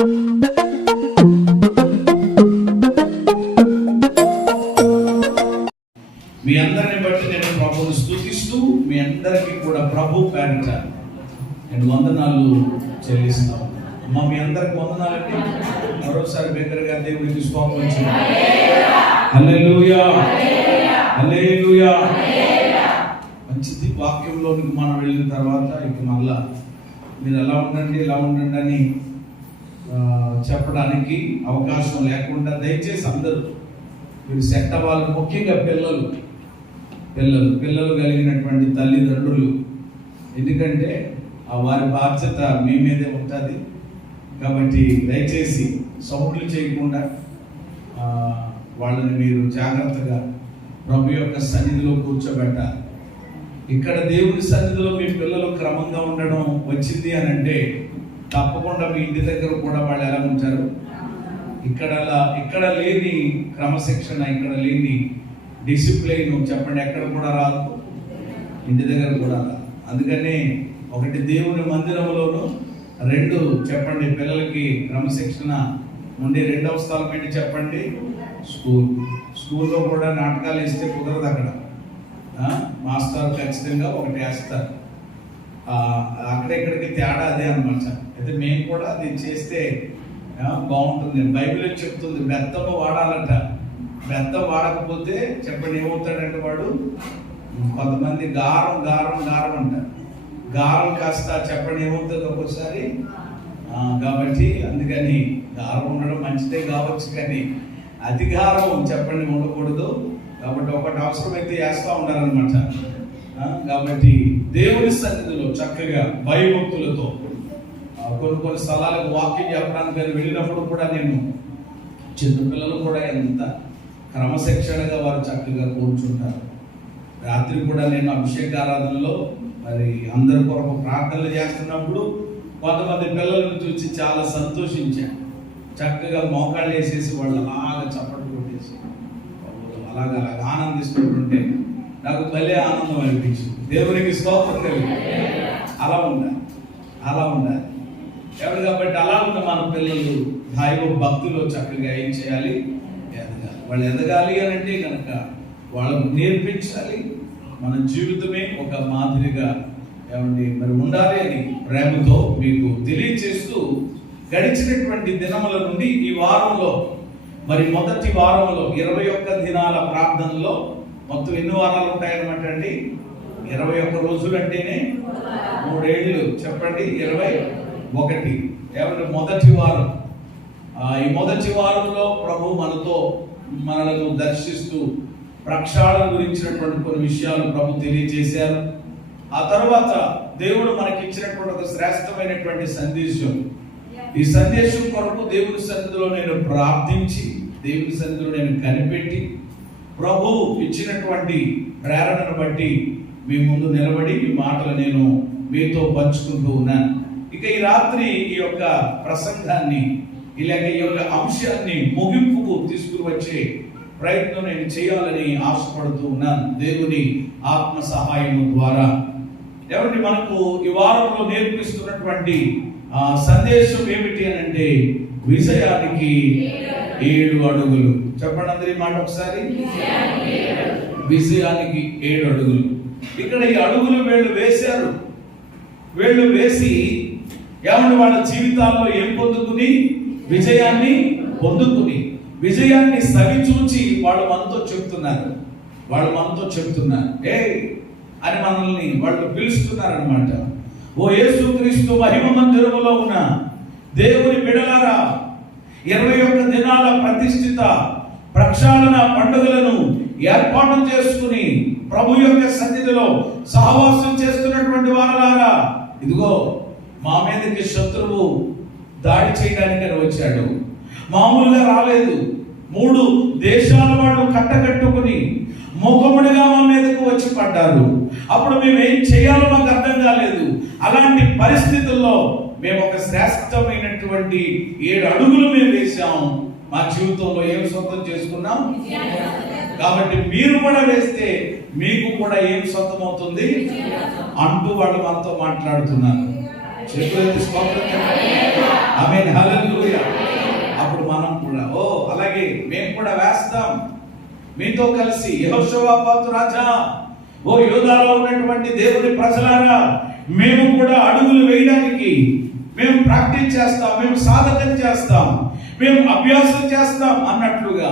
మీ అందరిని బట్టి నేను ప్రభువును స్తుతిస్తూ మీ అందరికీ కూడా ప్రభు పేరిట నేను వందనాలు చెల్లిస్తాను. అమ్మ మీ అందరికి వందనాలండి. మరోసారి బిగ్గరగా దేవుడికి స్తోత్రం చేయండి. హల్లెలూయా హల్లెలూయా. మంచిది. వాక్యంలోనికి మనం వెళ్ళిన తర్వాత ఇక మళ్ళా మీరు ఎలా ఉండండి ఇలా ఉండండి అని చెప్పడానికి అవకాశం లేకుండా దయచేసి అందరూ మీరు సెట్ అవ్వాలి. ముఖ్యంగా పిల్లలు కలిగినటువంటి తల్లిదండ్రులు, ఎందుకంటే వారి బాధ్యత మీ మీదే ఉంటుంది. కాబట్టి దయచేసి సౌండ్లు చేయకుండా వాళ్ళని మీరు జాగ్రత్తగా ప్రభు యొక్క సన్నిధిలో కూర్చోబెట్టాలి. ఇక్కడ దేవుని సన్నిధిలో మీ పిల్లలు క్రమంగా ఉండడం వచ్చింది అని అంటే తప్పకుండా మీ ఇంటి దగ్గర కూడా వాళ్ళు ఎలా ఉంటారు. ఇక్కడ లేని క్రమశిక్షణ, ఇక్కడ లేని డిసిప్లైన్ చెప్పండి ఎక్కడ కూడా రాదు, ఇంటి దగ్గర కూడా రాదు. అందుకని ఒకటి దేవుని మందిరంలోను, రెండు చెప్పండి పిల్లలకి క్రమశిక్షణ ఉండే రెండవ స్థలం ఏంటి చెప్పండి స్కూల్లో కూడా నాటకాలు వేస్తే కుదరదు. అక్కడ మాస్టర్ ఖచ్చితంగా ఒకటి వేస్తారు. అక్కడెక్కడికి తేడా అదే అనమాట. అయితే మేము కూడా అది చేస్తే బాగుంటుంది. బైబిల్ చెప్తుంది బెత్తము వాడాలంట. బెత్తం వాడకపోతే చెప్పండి ఏమవుతాడంటే వాడు, కొంతమంది గారం అంటారు. గారం కాస్త చెప్పండి ఏమవుతుంది ఒక్కోసారి. కాబట్టి అందుకని గారం ఉండడం మంచిదే కావచ్చు, కానీ అధికారం చెప్పండి ఉండకూడదు. కాబట్టి ఒకటి అవసరమైతే వేస్తూ ఉండాలన్నమాట. కాబట్టి దేవుని సన్నిధిలో చక్కగా భయభక్తులతో కొన్ని స్థలాలకు వాక్యం చెప్పడానికి వెళ్ళినప్పుడు కూడా నేను చిన్నపిల్లలు కూడా ఎంత క్రమశిక్షణగా వారు చక్కగా కూర్చుంటారు. రాత్రి కూడా నేను అభిషేక ఆరాధనలో మరి అందరి కొరకు ప్రార్థనలు చేస్తున్నప్పుడు కొంతమంది పిల్లలను చూసి చాలా సంతోషించాను. చక్కగా మోకాళ్ళు వేసేసి వాళ్ళు అలాగా చప్పట్లు కొట్టేసి అలాగా ఆనందిస్తుంటుంటే నాకు భలే ఆనందం అనిపించింది. దేవునికి స్తోత్రం కలిగి అలా ఉండాలి ఎవరు. కాబట్టి అలా ఉన్న మన పిల్లలు దైవ భక్తులు చక్కగా ఏం చేయాలి, ఎదగాలి. వాళ్ళు ఎదగాలి అని అంటే కనుక వాళ్ళకు నేర్పించాలి. మన జీవితమే ఒక మాదిరిగా ఏమండి మరి ఉండాలి అని ప్రేమతో మీకు తెలియజేస్తూ గడిచినటువంటి దినముల నుండి ఈ వారంలో మరి మొదటి వారంలో 21 దినాల ప్రార్థనలో మొత్తం ఎన్ని వారాలు ఉంటాయన్నమాట అండి. 21 రోజులు అంటేనే 3 ఏళ్ళు చెప్పండి. 21 ఏమంటే మొదటి వారం. ఈ మొదటి వారంలో ప్రభు మనలను దర్శిస్తూ ప్రక్షాళన గురించినటువంటి కొన్ని విషయాలు ప్రభు తెలియజేశారు. ఆ తర్వాత దేవుడు మనకి ఇచ్చినటువంటి ఒక శ్రేష్టమైనటువంటి సందేశం. ఈ సందేశం కొరకు దేవుని సన్నిధిలో నేను ప్రార్థించి, దేవుని సన్నిధిలో నేను కనిపెట్టి, ప్రభు ఇచ్చినటువంటి ప్రేరణను బట్టి మీ ముందు నిలబడి ఈ మాటలు నేను మీతో పంచుకుంటూ ఉన్నాను. ఇక ఈ రాత్రి ఈ యొక్క ప్రసంగాన్ని ఇలాగ ఈ యొక్క అంశాన్ని ముగింపుకు తీసుకుని వచ్చే ప్రయత్నం నేను చేయాలని ఆశపడుతూ ఉన్నాను దేవుని ఆత్మ సహాయం ద్వారా. ఎవరి మనకు ఈ వారంలో నేర్పిస్తున్నటువంటి సందేశం ఏమిటి అని అంటే విజయానికి 7 అడుగులు. చెప్పండి అందరి మాట ఒకసారి. విజయానికి 7 అడుగులు. ఇక్కడ ఈ అడుగులు వీళ్ళు వేశారు. వీళ్ళు వేసి ఏమన్నా వాళ్ళ జీవితాల్లో ఏం పొందుకుని విజయాన్ని పొందుకుని విజయాన్ని సవిచూచి వాళ్ళు మనతో చెప్తున్నారు ఏ అని మనల్ని వాళ్ళు పిలుస్తున్నారనమాట. ఓ యేసుక్రీస్తు మహిమ మందిరములో ఉన్న దేవుని బిడలారా, 21 దినాల ప్రతిష్ఠిత ప్రక్షాళన పండుగలను ఏర్పాటు చేసుకుని ప్రభు యొక్క సన్నిధిలో సహవాసం చేస్తున్నటువంటి వారలారా, ఇదిగో మా మీదకి శత్రువు దాడి చేయడానికి వచ్చాడు. మామూలుగా రాలేదు. 3 దేశాల వాళ్ళు కట్టకట్టుకుని ముఖముడిగా మా మీదకు వచ్చి పడ్డారు. అప్పుడు మేము ఏం చేయాలో మాకు అర్థం కాలేదు. అలాంటి పరిస్థితుల్లో మేము ఒక శ్రేష్టమైనటువంటి 7 అడుగులు మేము వేసాం. మా జీవితంలో ఏం సొంతం చేసుకున్నాం. కాబట్టి మీరు కూడా వేస్తే మీకు కూడా ఏం సొంతం అవుతుంది అంటూ వాళ్ళు మనతో మాట్లాడుతున్నారు. ఆమేన్ హల్లెలూయా. కూడా ఓ అలాగే మేము కూడా వేస్తాం మీతో కలిసి. యెహోషాపాతు రాజా, ఓ యూదాలో ఉన్నటువంటి దేవుని ప్రజలారా, మేము కూడా అడుగులు వేయడానికి మేము ప్రాక్టీస్ చేస్తాం, మేము సాధన చేస్తాం, మేము అభ్యాసం చేస్తాం అన్నట్లుగా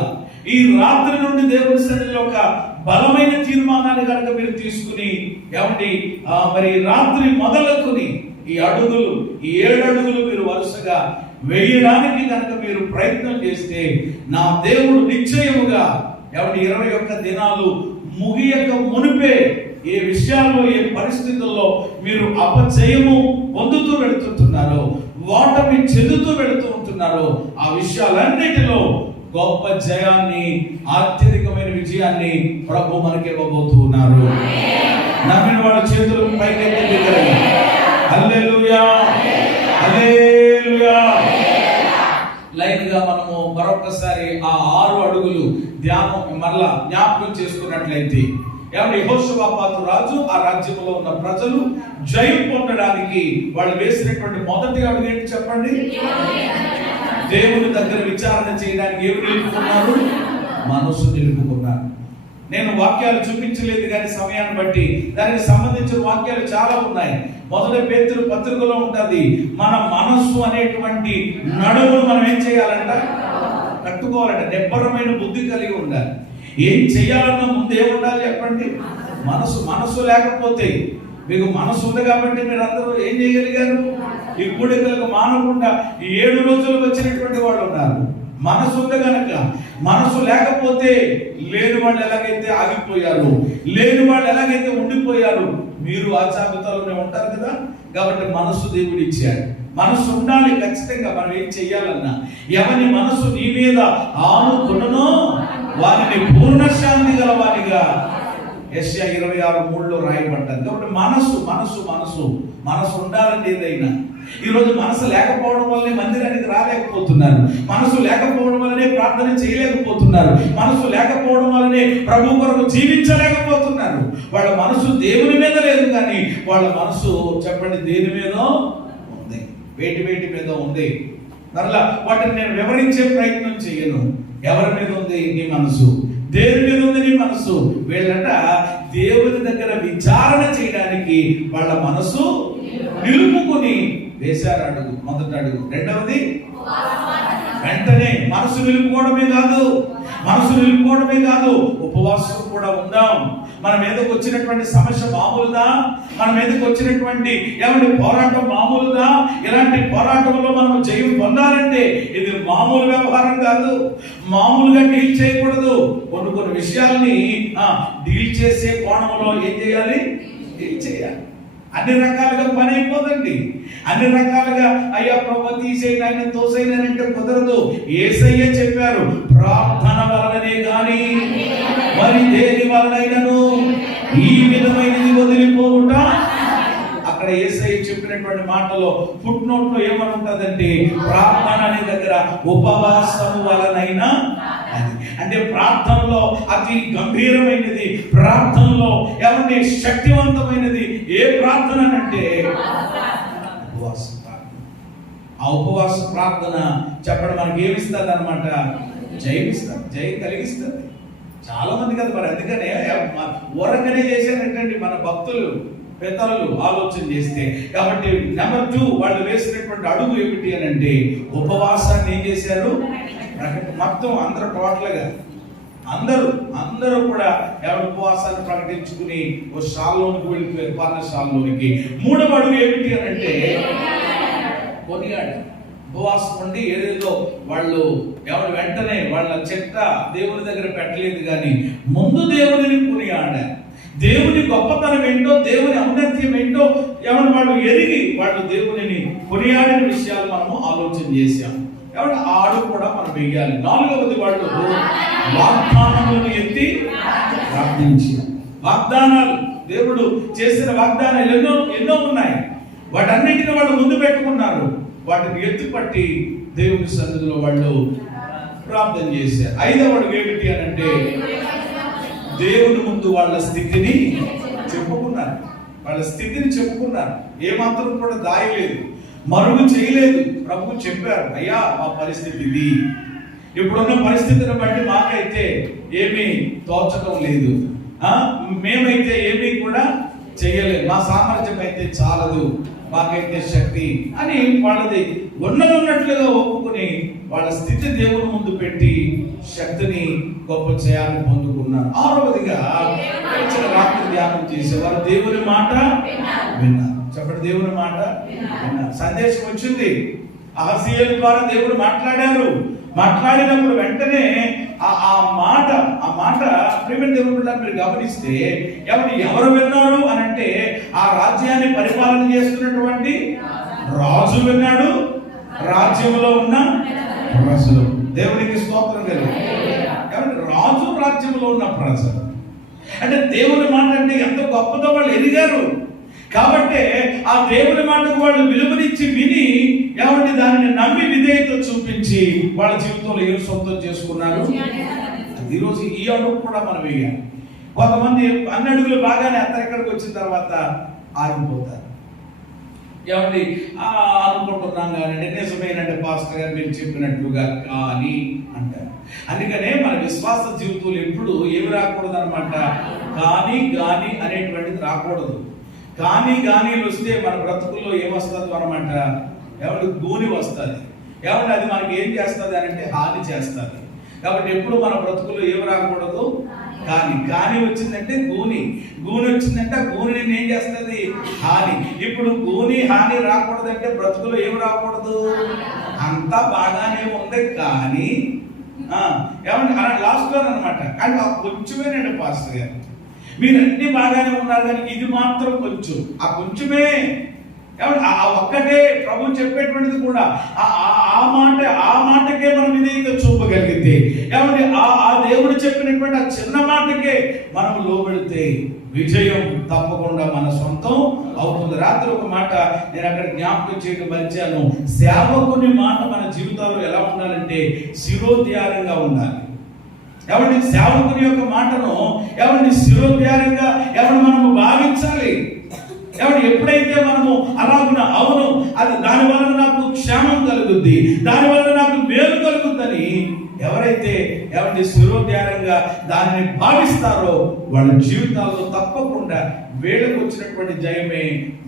ఈ రాత్రి నుండి దేవుని సన్నిధిలో ఒక బలమైన తీర్మానాన్ని కనుక మీరు తీసుకుని ఏమండి మరి రాత్రి మొదలుకొని ఈ అడుగులు, ఈ 7 అడుగులు మీరు వరుసగా వేయడానికి కనుక మీరు ప్రయత్నం చేస్తే నా దేవుడు నిశ్చయముగా ఏమంటే 21 దినాలు ముగియక మునిపే ఏ విషయాల్లో, ఏ పరిస్థితుల్లో మీరు అపజయము పొందుతూ వెళుతుంటున్నారో, ఓటమి చెందుతూ వెళుతూ ఉంటున్నారో, ఆ విషయాలన్నిటిలో గొప్ప జయాన్ని, ఆశ్చర్యకరమైన విజయాన్ని ప్రభు మనకి ఇవ్వబోతూ ఉన్నారు. నమ్మిన వాళ్ళ చేతులు పైకెత్తి హల్లెలూయా, హల్లెలూయా. లైన్ గా మనము మరొకసారి ఆ 6 అడుగులు ధ్యానం మరలా జ్ఞాపకం చేసుకున్నట్లయితే యెహోషాపాతు రాజు, ఆ రాజ్యంలో ఉన్న ప్రజలు జయం పొందడానికి వాళ్ళు వేసినటువంటి మొదటి అడుగు ఏంటి చెప్పండి? దేవుని దగ్గర విచారణ చేయడానికి ఏమి నిలుపుకున్నారు? మనసు నిలుపుకున్నారు. నేను వాక్యాలు చూపించలేదు కానీ సమయాన్ని బట్టి దానికి సంబంధించిన వాక్యాలు చాలా ఉన్నాయి. మొదటి పేతురు పత్రికలో ఉంటుంది, మన మనస్సు అనేటువంటి నడుమును మనం ఏం చేయాలంట? కట్టుకోవాలంట. నిబ్బరమైన బుద్ధి కలిగి ఉండాలి. ఏం చేయాలన్నా ముందు ఏముండాలి చెప్పండి? మనసు లేకపోతే, మీకు మనసు ఉంది కాబట్టి మీరు అందరూ ఏం చేయగలిగారు? ఈ కూడికలకు మానకుండా 7 రోజులు వచ్చినటువంటి వాళ్ళు ఉన్నారు. మనసు ఉంది కనుక. మనసు లేకపోతే లేని వాళ్ళు ఎలాగైతే ఆగిపోయారు, లేని వాళ్ళు ఎలాగైతే ఉండిపోయారు, మీరు ఆ జాబితాలోనే ఉంటారు కదా. కాబట్టి మనసు దేవుడు ఇచ్చాడు. మనసు ఉండాలి ఖచ్చితంగా. మనం ఏం చెయ్యాలన్నా, ఎవరి మనసు నీ మీద ఆనుకున్ననో వారిని పూర్ణ శాంతి గలవారిగా యెషయా 26:3 రాయబడ్డారు. కాబట్టి మనసు ఉండాలంటే ఏదైనా. ఈరోజు మనసు లేకపోవడం వల్లనే మందిరానికి రాలేకపోతున్నారు, మనసు లేకపోవడం వల్లనే ప్రార్థన చేయలేకపోతున్నారు, మనసు లేకపోవడం వల్లనే ప్రభు కొరకు జీవించలేకపోతున్నారు. వాళ్ళ మనసు దేవుని మీద లేదు కానీ వాళ్ళ మనసు చెప్పండి దేని మీద ఉంది? వేటి మీద ఉంది. మరలా వాటిని నేను వివరించే ప్రయత్నం చేయను. ఎవరి మీద ఉంది నీ మనసు? దేని మీద ఉంది నీ మనసు? వీళ్ళంట దేవుని దగ్గర విచారణ చేయడానికి వాళ్ళ మనసు నిలుపుకుని వేశారు అడుగు. మొదటి అడుగు. రెండవది వెంటనే మనసు నిలుపుకోవడమే కాదు, ఉపవాసం కూడా ఉందాం. మన మీదకి వచ్చినటువంటి సమస్య మామూలుదా? మన మీదకి వచ్చినటువంటి పోరాటం మామూలుదా? ఇలాంటి పోరాటంలో మనం జయం పొందాలంటే ఇది మామూలు వ్యవహారం కాదు. మామూలుగా డీల్ చేయకూడదు. కొన్ని విషయాల్ని డీల్ చేసే కోణంలో ఏం చేయాలి? డీల్ చేయాలి. అన్ని రకాలుగా పని అయిపోదండి. అన్ని రకాలుగా అయ్యా ప్రభు తీసేయని, ఆయన తోసేయనంటే కుదరదు. యేసయ్య చెప్పారు, ప్రార్థన వలననే గాని మరి దేని వలనైనను ఈ విధమైనది వదిలిపోవుట. అక్కడ యేసయ్య చెప్పినటువంటి మాటలో ఫుట్ నోట్ లో ఏమని ఉంటుందంటే, ప్రార్థన అనే దగ్గర ఉపవాసము వలనైనా అది. అంటే ప్రార్థనలో అతి గంభీరమైనది, ప్రార్థనలో ఏమంటే శక్తివంతమైనది ఏ ప్రార్థన అంటే ఉపవాస ప్రార్థన. ఆ ఉపవాస ప్రార్థన చెప్పడం మనకి ఏమిస్తుంది అనమాట? జయమిస్తుంది, జయం కలిగిస్తుంది. చాలా మంది కదా మరి. అందుకనే ఊరకనే చేశారంటండి మన భక్తులు పెద్దలు ఆలోచన చేస్తే. కాబట్టి నెంబర్ 2 వాళ్ళు వేసినటువంటి అడుగు ఏమిటి అని అంటే, ఉపవాసాన్ని ఏం చేశారు? మొత్తం అందరూ టోటల్గా అందరూ కూడా ఉపవాసాన్ని ప్రకటించుకుని ఓ షాల్లోనికి వెళ్ళిపోయారు, పర్ణశాలలోనికి. 3వ అడుగు ఏమిటి అని అంటే కొనియాడు. ఉపవాసం ఉండి ఏదేదో వాళ్ళు వెంటనే వాళ్ళ చెత్త దేవుని దగ్గర పెట్టలేదు కానీ ముందు దేవుడిని కొనియాడారు. దేవుని గొప్పతనం ఏంటో, దేవుని ఔన్నత్యం ఏంటో వాళ్ళు ఎరిగి వాళ్ళు దేవునిని కొనియాడిన విషయాలు మనము ఆలోచన చేశాం. ఆడు కూడా మనం వెయ్యాలి. 4వది వాళ్ళు వాగ్దానములను ఎత్తి ప్రార్థించారు. వాగ్దానాలు, దేవుడు చేసిన వాగ్దానాలు ఎన్నో ఉన్నాయి. వాటన్నిటిని వాళ్ళు ముందు పెట్టుకున్నారు. వాటిని ఎత్తుపట్టి దేవుని సన్నిధిలో వాళ్ళు ప్రార్థన చేశారు. 5వ అడుగు ఏమిటి అని అంటే, దేవుని ముందు వాళ్ళ స్థితిని చెప్పుకున్నారు. ఏమాత్రం కూడా దాయలేదు, మరుగు చేయలేదు. ప్రభు చెప్పారు, అయ్యా మా పరిస్థితి ఇది. ఇప్పుడున్న పరిస్థితిని బట్టి మాకైతే ఏమీ తోచడం లేదు, మేమైతే ఏమీ కూడా చేయలేదు, మా సామర్థ్యం అయితే చాలదు, మాకైతే శక్తి అని వాళ్ళది ఉన్నట్లుగా ఒప్పుకుని వాళ్ళ స్థితి దేవుని ముందు పెట్టి శక్తిని గొప్ప చేయాలని పొందుకున్నారు. ఆరవదిగా రాత్రి ధ్యానం చేసేవారు దేవుని మాట విన్నారు. చెప్పండి, దేవుని మాట విన్నారు. సందేశం వచ్చింది, అహజీయేలు ద్వారా దేవుడు మాట్లాడినప్పుడు వెంటనే ఆ మాట ప్రేమ దేవుడు మీరు గమనిస్తే ఎవరు విన్నారు అని అంటే ఆ రాజ్యాన్ని పరిపాలన చేస్తున్నటువంటి రాజు విన్నాడు, రాజ్యంలో ఉన్న ప్రజలు. దేవునికి స్తోత్రం కలుగు. రాజు రాజ్యంలో ఉన్న ప్రజలు అంటే దేవుని మాట అంటే ఎంత గొప్పదో వాళ్ళు ఎదిగారు. కాబట్టి ఆ దేవుని మాటకు వాళ్ళు విలువనిచ్చి విని దానిని నమ్మి విధేయత చూపించి వాళ్ళ జీవితంలో ఏం సొంతం చేసుకున్నారు. ఈరోజు ఈ అడుగు కూడా మనం వేయాలి. కొంతమంది అన్ని అడుగులు బాగానే ఎక్కడికి వచ్చిన తర్వాత ఆగిపోతారు. అనుకుంటున్నాం కానీ నిజమేనంటే పాస్టర్ గారు మీరు చెప్పినట్లుగా కానీ అంటారు. అందుకనే మన విశ్వాస జీవితంలో ఎప్పుడు ఏమి రాకూడదు అనమాట, కానీ అనేటువంటిది రాకూడదు. కానీ వస్తే మన బ్రతుకుల్లో ఏమొస్తుంది అనమాట, గూని వస్తుంది. అది మనకి ఏం చేస్తుంది అని అంటే హాని చేస్తుంది. కాబట్టి ఎప్పుడు మన బ్రతుకుల్లో ఏమి రాకూడదు, కానీ వచ్చిందంటే గూని వచ్చిందంటే ఆ గూనిని ఏం చేస్తుంది, హాని. ఇప్పుడు హాని రాకూడదంటే బ్రతుకులో ఏమి రాకూడదు, అంతా బాగానే ఉంది కానీ లాస్ట్ లో అనమాట. కానీ ఆ కొంచెమేనండి పాస్టర్ గారు, మీరు అన్ని బాగానే ఉన్నారు కానీ ఇది మాత్రం కొంచెం, ఆ కొంచెమే ఆ ఒక్కటే ప్రభు చెప్పేటువంటిది కూడా ఆ మాటకే మనం విధేయత చూపగలిగితే ఆ దేవుడు చెప్పినటువంటి ఆ చిన్న మాటకే మనం లోబడితే విజయం తప్పకుండా మన సొంతం అవుతుంది. రాత్రి ఒక మాట నేను అక్కడ జ్ఞాపకం చేయడం మర్చాను. సేవకుని మాట మన జీవితాల్లో ఎలా ఉండాలంటే శిరోధ్యానంగా ఉండాలి. సేవకుని యొక్క మాటను శిరోధ్యానంగా మనము భావించాలి. ఎప్పుడైతే మనము అలాగున అవును అది దాని వలన నాకు క్షేమం కలుగుద్ది, దాని వలన నాకు మేలు కలుగుద్దని ఎవరైతే శిరోధ్యానంగా దానిని భావిస్తారో వాళ్ళ జీవితాల్లో తప్పకుండా వేళకు వచ్చినటువంటి జయమే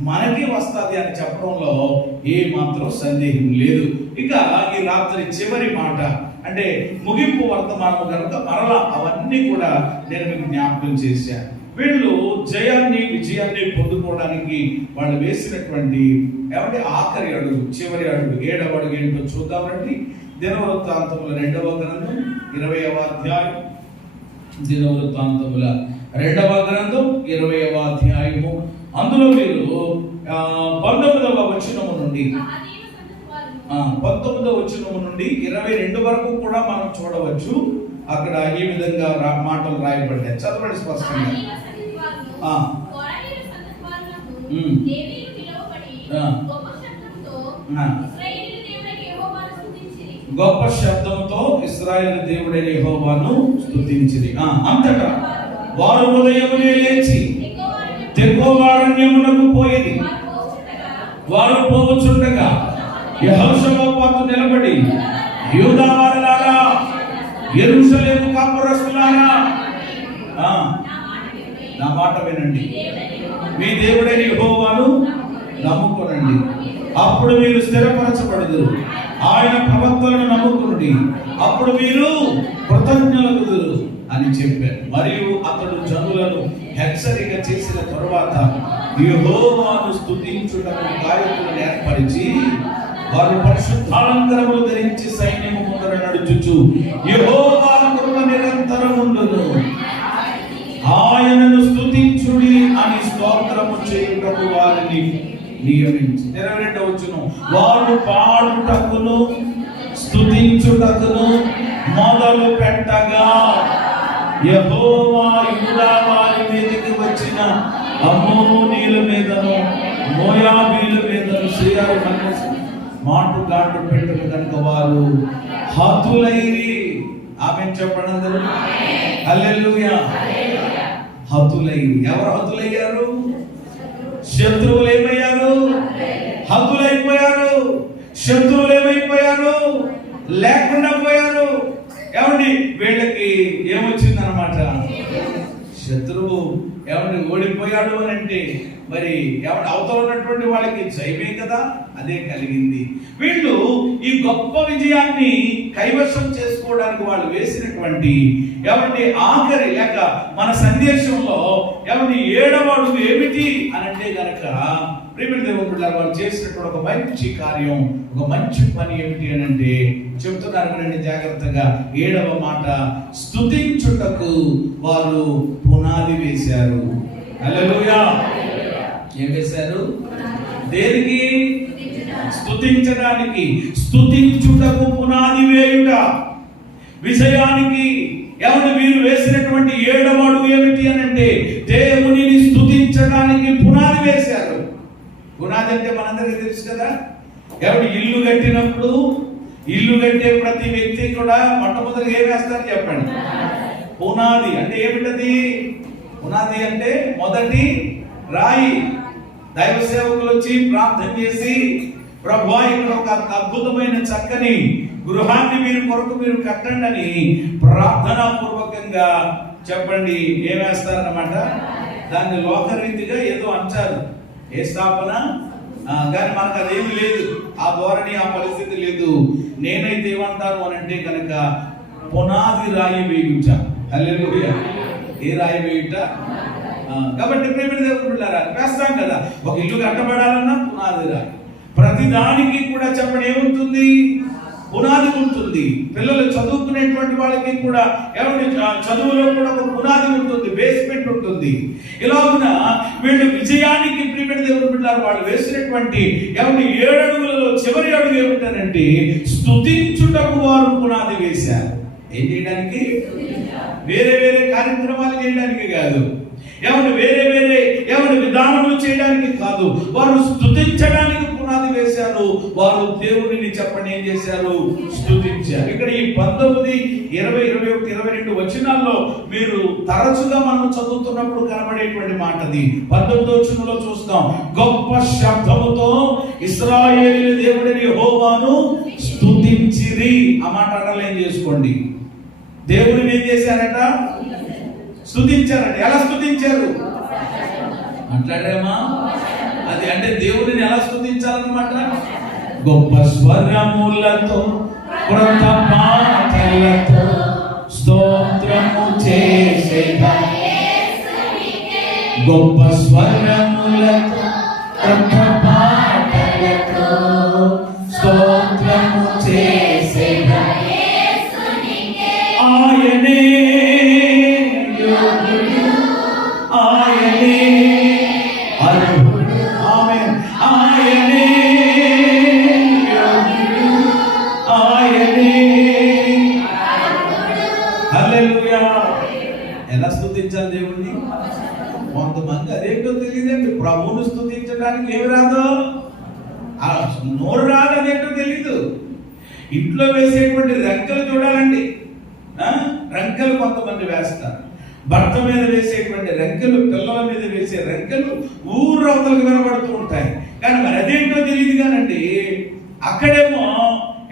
మనకి వస్తుంది అని చెప్పడంలో ఏ మాత్రం సందేహం లేదు. ఇక ఈ రాత్రి చివరి మాట అంటే ముగింపు వర్తమానం కనుక మరలా అవన్నీ కూడా నేను మీకు జ్ఞాపకం చేశాను. వీళ్ళు విజయాన్ని పొందుకోవడానికి వాళ్ళు వేసినటువంటి ఆఖరి అడుగు, చివరి అడుగు, 7వ అడుగు ఏంటో చూద్దామండి. దినవృత్తాంతముల 2వ గ్రంథం 20వ అధ్యాయం. దినవృత్తాంతముల 2వ గ్రంథం 20వ అధ్యాయము. అందులో వీళ్ళు 19వ వచనము నుండి 19వ వచనము నుండి 22 వరకు కూడా మనం చూడవచ్చు. అక్కడ ఈ విధంగా మాటలు రాయబడ్డాయి. చదవండి స్పష్టంగా. గొప్ప శబ్దంతో ఇశ్రాయేలు దేవుడైన యెహోవాను స్తుతించిరి. అంతటా వారు ఉదయమునే లేచి తెకోవారణ్యమునకు పోయిరి. వారు పోవుచుండగా యెహోషాపాతు నిలబడి, యూదా వారలారా, యెరూషలేము కాపురస్తులారా, నా మాట వినండి, మీ దేవుడైన యెహోవాను నమ్ముకొనండి, అప్పుడు మీరు స్థిరపరచబడదు. ఆయన ప్రవక్తలను నమ్ముకునుడి, అప్పుడు మీరు కృతజ్ఞులగుదురు అని చెప్పారు. మరియు అతడు జనులను హెచ్చరిక చేసిన తరువాత యెహోవాను స్తుతించుటకు గాయకులను ఏర్పరిచి వారు పరిశుద్ధాలంకరములు ధరించి సైన్యము ముందర నడుచుచు యెహోవా కృప నిరంతరం ఉండును, ఆయనను స్తుతించుడి అని స్తోత్రము చేయుటకు వారిని నియమించి. 22వ వచనం, వారు పాడుటకును స్తుతించుటకును మొదలు పెట్టగా యెహోవా యూదా వారి మీదకి వచ్చిన అమ్మోనీయుల మీదను మోయాబీల మీదను మాటుగాటు పెట్టరు కనుక వారు హతులైరి. ఆమేన్ చెప్పండి అందరూ. హల్లెలూయా. హతులైరి. ఎవరు హతులయ్యారు? శత్రువులు ఏమయ్యారు? హతులైపోయారు. శత్రువులు ఏమైపోయారు? లేకుండా పోయారు. ఏమండి వీళ్ళకి ఏమొచ్చిందనమాట, శత్రువు ఏమండి ఓడిపోయాడు అని అంటే మరి ఏమంటే అవతల ఉన్నటువంటి వాళ్ళకి జయమే కదా, అదే కలిగింది. వీళ్ళు ఈ గొప్ప విజయాన్ని కైవశం చేసుకోవడానికి వాళ్ళు వేసినటువంటి ఏమంటే ఆఖరి లేక మన సందేశంలో ఏమంటే 7వ అడుగు ఏమిటి అని అంటే గనక ప్రియమైన దేవుని బిడ్డలారా, వాళ్ళు చేసినటువంటి ఒక మంచి కార్యం, ఒక మంచి పని ఏమిటి అని అంటే చెప్తున్నారు వినండి జాగ్రత్తగా. 7వ మాట, స్తుతించుటకు వారు పునాది వేశారు. హల్లెలూయా. ఏం వేశారు? దేనికి? స్తుతించడానికి. స్తుతించుటకు పునాది వేయుట, విజయానికి. ఏమంటే వీరు వేసినటువంటి 7వ అడుగు ఏమిటి అని అంటే దేవునిని స్తుతించడానికి పునాది వేశారు. పునాది అంటే మనందరికీ తెలుసు కదా. ఎవరు ఇల్లు కట్టినప్పుడు ఇల్లు కట్టే ప్రతి వ్యక్తి కూడా మొట్టమొదటి ఏం వేస్తారు చెప్పండి? పునాది. అంటే ఏమిటది? పునాది అంటే మొదటి రాయి. దైవ సేవకులు వచ్చి ప్రార్థన చేసి, ప్రభువా ఇక్కడ ఒక అద్భుతమైన చక్కని గృహాన్ని మీరు కొరకు మీరు కట్టండి అని ప్రార్థనా పూర్వకంగా చెప్పండి ఏం వేస్తారన్నమాట. దాన్ని లోకరీతిగా ఏదో అంటారు, ఏ స్థాపన, కానీ మనకు అదేమి లేదు, ఆ ధోరణి ఆ పరిస్థితి లేదు. నేనైతే ఏమంటాను అని అంటే కనుక పునాది రాయి వేయుట. హల్లెలూయా. ఏ రాయి వేయుట? కాబట్టి ప్రియమైన దేవుని బిడ్డలారా, వేస్తాం కదా. ఒక ఇల్లు కట్టబడాలన్నా పునాది రాయి. ప్రతి దానికి కూడా చెప్పండి ఏముంటుంది? పునాది ఉంటుంది. పిల్లలు చదువుకునేటువంటి వాళ్ళకి కూడా ఏమంటే చదువులో కూడా ఒక పునాది ఉంటుంది, బేస్మెంట్ ఉంటుంది. ఇలాగున వీళ్ళు విజయానికి ప్రియమైన దేవుని బిడ్డలారా వాళ్ళు వేసినటువంటి ఏమంటే 7 అడుగులలో చివరి అడుగు ఏమిటంటే స్తుతించుటకు వారు పునాది వేశారు. ఏం చేయడానికి? వేరే వేరే కార్యక్రమాలు చేయడానికి కాదు, ఏమంటే వేరే వేరే ఏమైనా విధానములు చేయడానికి కాదు, వారు స్తుతించడానికి పునాది వేశారు. వారు దేవునిని చెప్పండి ఏం చేశారు? స్తుతించారు. ఇక్కడ ఈ 19, 20, 21, 22 వచనాల్లో మీరు తరచుగా మనం చదువుతున్నప్పుడు కనబడేటువంటి మాటది. 19వ వచనంలో చూస్తాం, గొప్ప శబ్దముతో ఇశ్రాయేలు దేవుడిని యెహోవాను స్తుతించిరి. ఆ మాట అండర్లైన్ చేసుకోండి. దేవుడిని ఏం చేశారట? స్తుతించారట. ఎలా స్తుతించారు? మాట్లాడామా? అది అంటే దేవుడిని ఎలా స్తుతించాలన్నమాట? గొప్ప స్వరములతో క్రొత్త పాటలతో స్తోత్రము చేసేదా. గొప్ప స్వరములతో క్రొత్త పాటలతో స్తోత్రము చేసేదా. ఆయనే ఎలా స్తుతించాలి దేవుణ్ణి? కొంతమంది అదేంటో తెలియదండి, ప్రభువును స్తుతించడానికి ఏమి రాదు, నోరు రాదు, అదేంటో తెలీదు. ఇంట్లో వేసేటువంటి రెక్కలు చూడాలండి, రెక్కలు కొంతమంది వేస్తారు. భర్త మీద వేసేటువంటి రెక్కలు, పిల్లల మీద వేసే రెక్కలు ఊరవతలకు వినబడుతూ ఉంటాయి. కానీ మరి అదేంటో తెలియదు కానండి, అక్కడేమో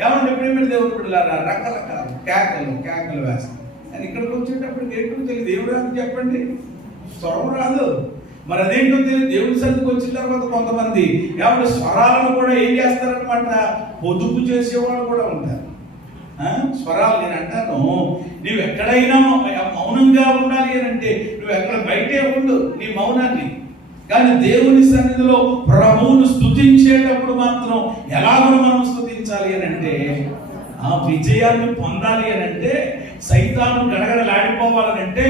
ఏమంటే ప్రేమ దేవుడు పిల్లల రకరకాల కేకలు వేస్తారు. కానీ ఇక్కడికి వచ్చేటప్పుడు ఏంటో తెలియదు. ఏమి రాదు చెప్పండి? స్వరం రాదు. మరి అదేంటో తెలియదు. దేవుడి సన్నిధికి వచ్చిన తర్వాత కొంతమంది ఏమంటే స్వరాలను కూడా ఏం చేస్తారనమాట, పొదుపు చేసేవాళ్ళు కూడా ఉంటారు. స్వరాలు నేను అంటాను, నువ్వు ఎక్కడైనా మౌనంగా ఉండాలి అని అంటే నువ్వు ఎక్కడ బయటే ఉండు నీ మౌనాన్ని. కానీ దేవుని సన్నిధిలో ప్రభువును స్తుతించేటప్పుడు మాత్రం ఎలాగో మనం స్తుతించాలి అని అంటే, ఆ విజయాన్ని పొందాలి అని అంటే, సైతాను గడగడలాడిపోవాలనంటే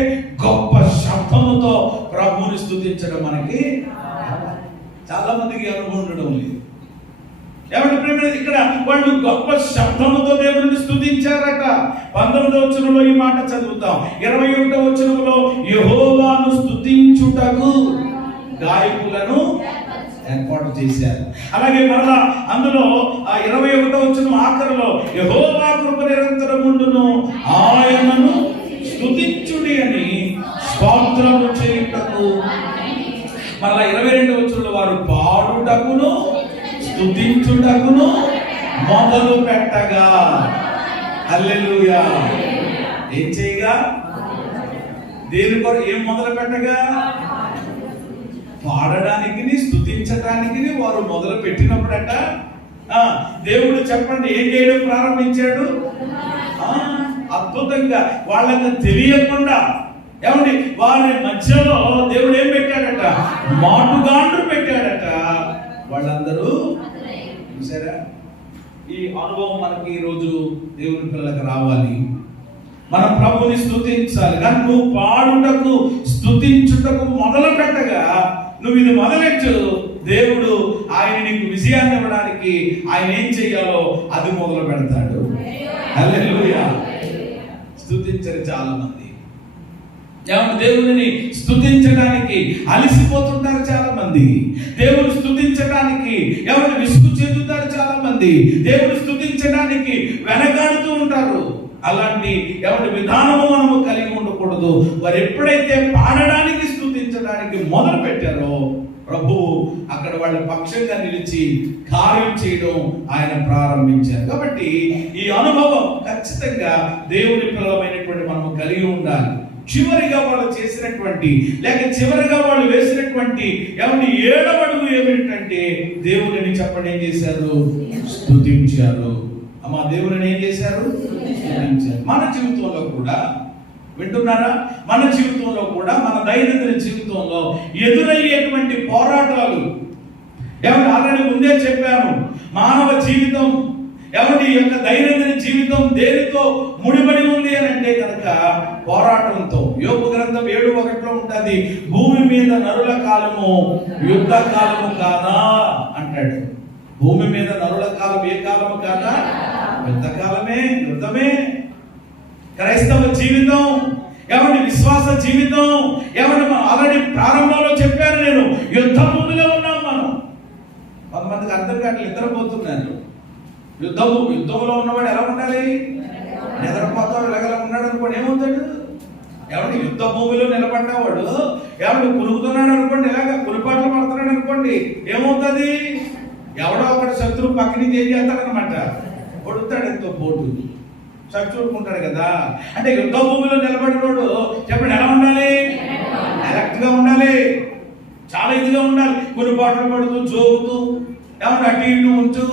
గొప్ప శబ్దముతో ప్రభువుని స్తుతించడం మనకి చాలా మందికి అనుభవం ఉండడం లేదు. ఏమంటే ప్రేమ ఇక్కడ వాళ్ళు గొప్ప శబ్దముతో దేవుడిని స్తుతించారట. 19వ వచనంలో ఈ మాట చదువుతాం. 21వ వచనంలో యెహోవాను స్తుతించుటకు గాయకులను ఏర్పాటు చేశారు. అలాగే మరలా అందులో ఆ 21వ వచనం ఆఖరిలో యెహోవా కృప నిరంతరముండును ఆయనను స్తుతించుడి అని స్తోత్రము చేయుటకు. మరలా 22వ వచనంలో వారు పాడుటకును స్తుతించుటకును మొదలు పెట్టగా. హల్లెలూయా. ఏం చేయగా? దేని కొరకు? ఏం మొదలు పెట్టగా? పాడడానికి, స్తుతించడానికి వారు మొదలు పెట్టినప్పుడట దేవుడు చెప్పండి ఏం చేయడం ప్రారంభించాడు? అద్భుతంగా వాళ్ళకి తెలియకుండా ఏమండి వారి మధ్యలో దేవుడు ఏం పెట్టాడట? మాటుగాండ్రు పెట్టాడట. వాళ్ళందరూ చూసారా? ఈ అనుభవం మనకి ఈరోజు దేవుని పిల్లలకు రావాలి. మన ప్రభుని స్తుతించాలి. కానీ నువ్వు పాడుటకు, స్తుతించుటకు మొదలు పెట్టగా, నువ్వు ఇది మొదలెట్టు, దేవుడు ఆయన నీకు విజయాన్ని ఇవ్వడానికి ఆయన ఏం చెయ్యాలో అది మొదలు పెడతాడు. హల్లెలూయా. స్తుతించరు చాలా మంది. దేవుడిని స్తుతించడానికి అలసిపోతుంటారు చాలా మంది. దేవుని స్తుతించడానికి ఎవరు విసుగు చెందుతారు చాలా మంది. దేవుని స్తుతించడానికి వెనకాడుతూ ఉంటారు. అలాంటి ఎవరి విధానము మనము కలిగి ఉండకూడదు. వారు ఎప్పుడైతే పాడడానికి, స్తుతించడానికి మొదలు పెట్టారో ప్రభువు అక్కడ వాళ్ళ పక్షంగా నిలిచి కార్యం చేయడం ఆయన ప్రారంభించారు. కాబట్టి ఈ అనుభవం ఖచ్చితంగా దేవుని పిల్లలమైనటువంటి మనము కలిగి ఉండాలి. చివరిగా వాళ్ళు చేసినటువంటి లేక చివరిగా వాళ్ళు వేసినటువంటి ఏమంటే 7వ అడుగు ఏమిటంటే దేవుడిని చెప్పండి ఏం చేశారు? స్తుతించారు. అమ్మా దేవుడిని ఏం చేశారు? స్తుతించారు. మన జీవితంలో కూడా వింటున్నారా? మన జీవితంలో కూడా, మన దైనందిన జీవితంలో ఎదురయ్యేటువంటి పోరాటాలు ఏమంటే ఆల్రెడీ ముందే చెప్పాను. మానవ జీవితం ఏమంటే ఈ యొక్క దైనందిన జీవితం దేనితో ముడిపడి ఉంది అని అంటే కనుక పోరాటంతో. యోబు గ్రంథం 7:1 ఉంటుంది, భూమి మీద నరుల కాలము యుద్ధ కాలము కాదా అంటాడు. భూమి మీద నరుల కాలం ఏ కాలము కాదా? యుద్ధ కాలమే, యుద్ధమే. క్రైస్తవ జీవితం ఏమంటే విశ్వాస జీవితం ఏమంటే ఆల్రెడీ ప్రారంభంలో చెప్పాను నేను, యుద్ధ భూమిలో ఉన్నాం మనం. కొంతమందికి అర్థం కావట్లేదు, నిద్రపోతున్నారు. యుద్ధంలో ఉన్నవాడు ఎలా ఉండాలి? నిద్రపోతాడు, ఇలాగలా ఉన్నాడు అనుకోండి ఏమవుతాడు? ఏమంటే యుద్ధ భూమిలో నిలబడ్డవాడు ఏమంటే కురుకుతున్నాడు అనుకోండి, ఇలాగ కురిపాట్లు పడుతున్నాడు అనుకోండి ఏమవుతుంది? ఎవడో ఒకటి శత్రువు పక్కన ఏం చేస్తాడనమాట, కొడుతాడు ఎంతో పోటు చచ్చుకుంటాడు కదా. అంటే యుద్ధ భూమిలో నిలబడినోడు చెప్పండి ఎలా ఉండాలి? ఎలక్ట్ గా ఉండాలి, చాలా ఇదిగా ఉండాలి. కొన్ని పాటలు పడుతూ జోగుతూ ఏమన్నా అటు ఇటు ఉంచు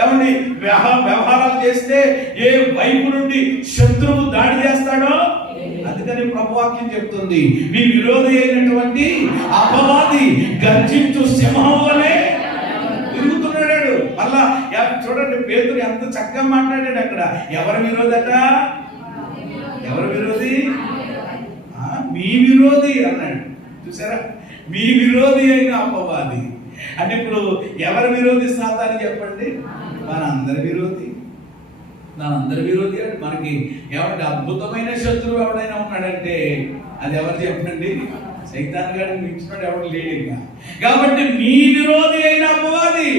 ఏమండి వ్యవహారాలు చేస్తే ఏ వైపు నుండి శత్రువు దాడి చేస్తాడో. అందుకని ప్రభువాక్యం చెప్తుంది, మీ విరోధి అయినటువంటి అపవాది గర్జించు సింహం వలె తిరుగుతున్నాడు. మళ్ళా చూడండి పేతురు ఎంత చక్కగా మాట్లాడాడు అక్కడ. ఎవరి విరోధట? ఎవరి విరోధి? మీ విరోధి అన్నాడు. చూసారా? మీ విరోధి అయిన అపవాది అంటే ఇప్పుడు ఎవరి విరోధి సాతాను చెప్పండి? మనందరి విరోధి. మనందరి విరోధి అంటే మనకి ఎవరి అద్భుతమైన శత్రువు ఎవడైనా ఉన్నాడంటే అది ఎవరు చెప్పండి? సైతాన్ గారిని మించినోడు ఎవరు లేడు ఇంకా. కాబట్టి మీ విరోధి అయిన అపవాది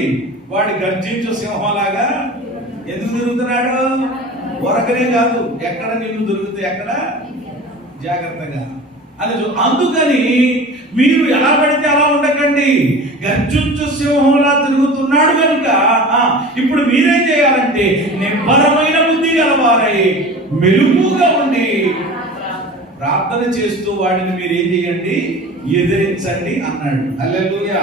వాడు గర్జించు సింహంలాగా ఎందుకు తిరుగుతున్నాడు? ఒరకనే కాదు, ఎక్కడ నిన్ను దొరుకుతుంది, ఎక్కడ జాగ్రత్తగా అని. అందుకని మీరు ఎలా పడితే అలా ఉండకండి, గర్జించు సింహంలా తిరుగుతున్నాడు కనుక ఇప్పుడు మీరేం చేయాలంటే నిబ్బరమైన బుద్ధి గలవారై మెలుగుగా ఉండి ప్రార్థన చేస్తూ వాడిని మీరు ఏం చేయండి? ఎదిరించండి అన్నాడు. హల్లెలూయా.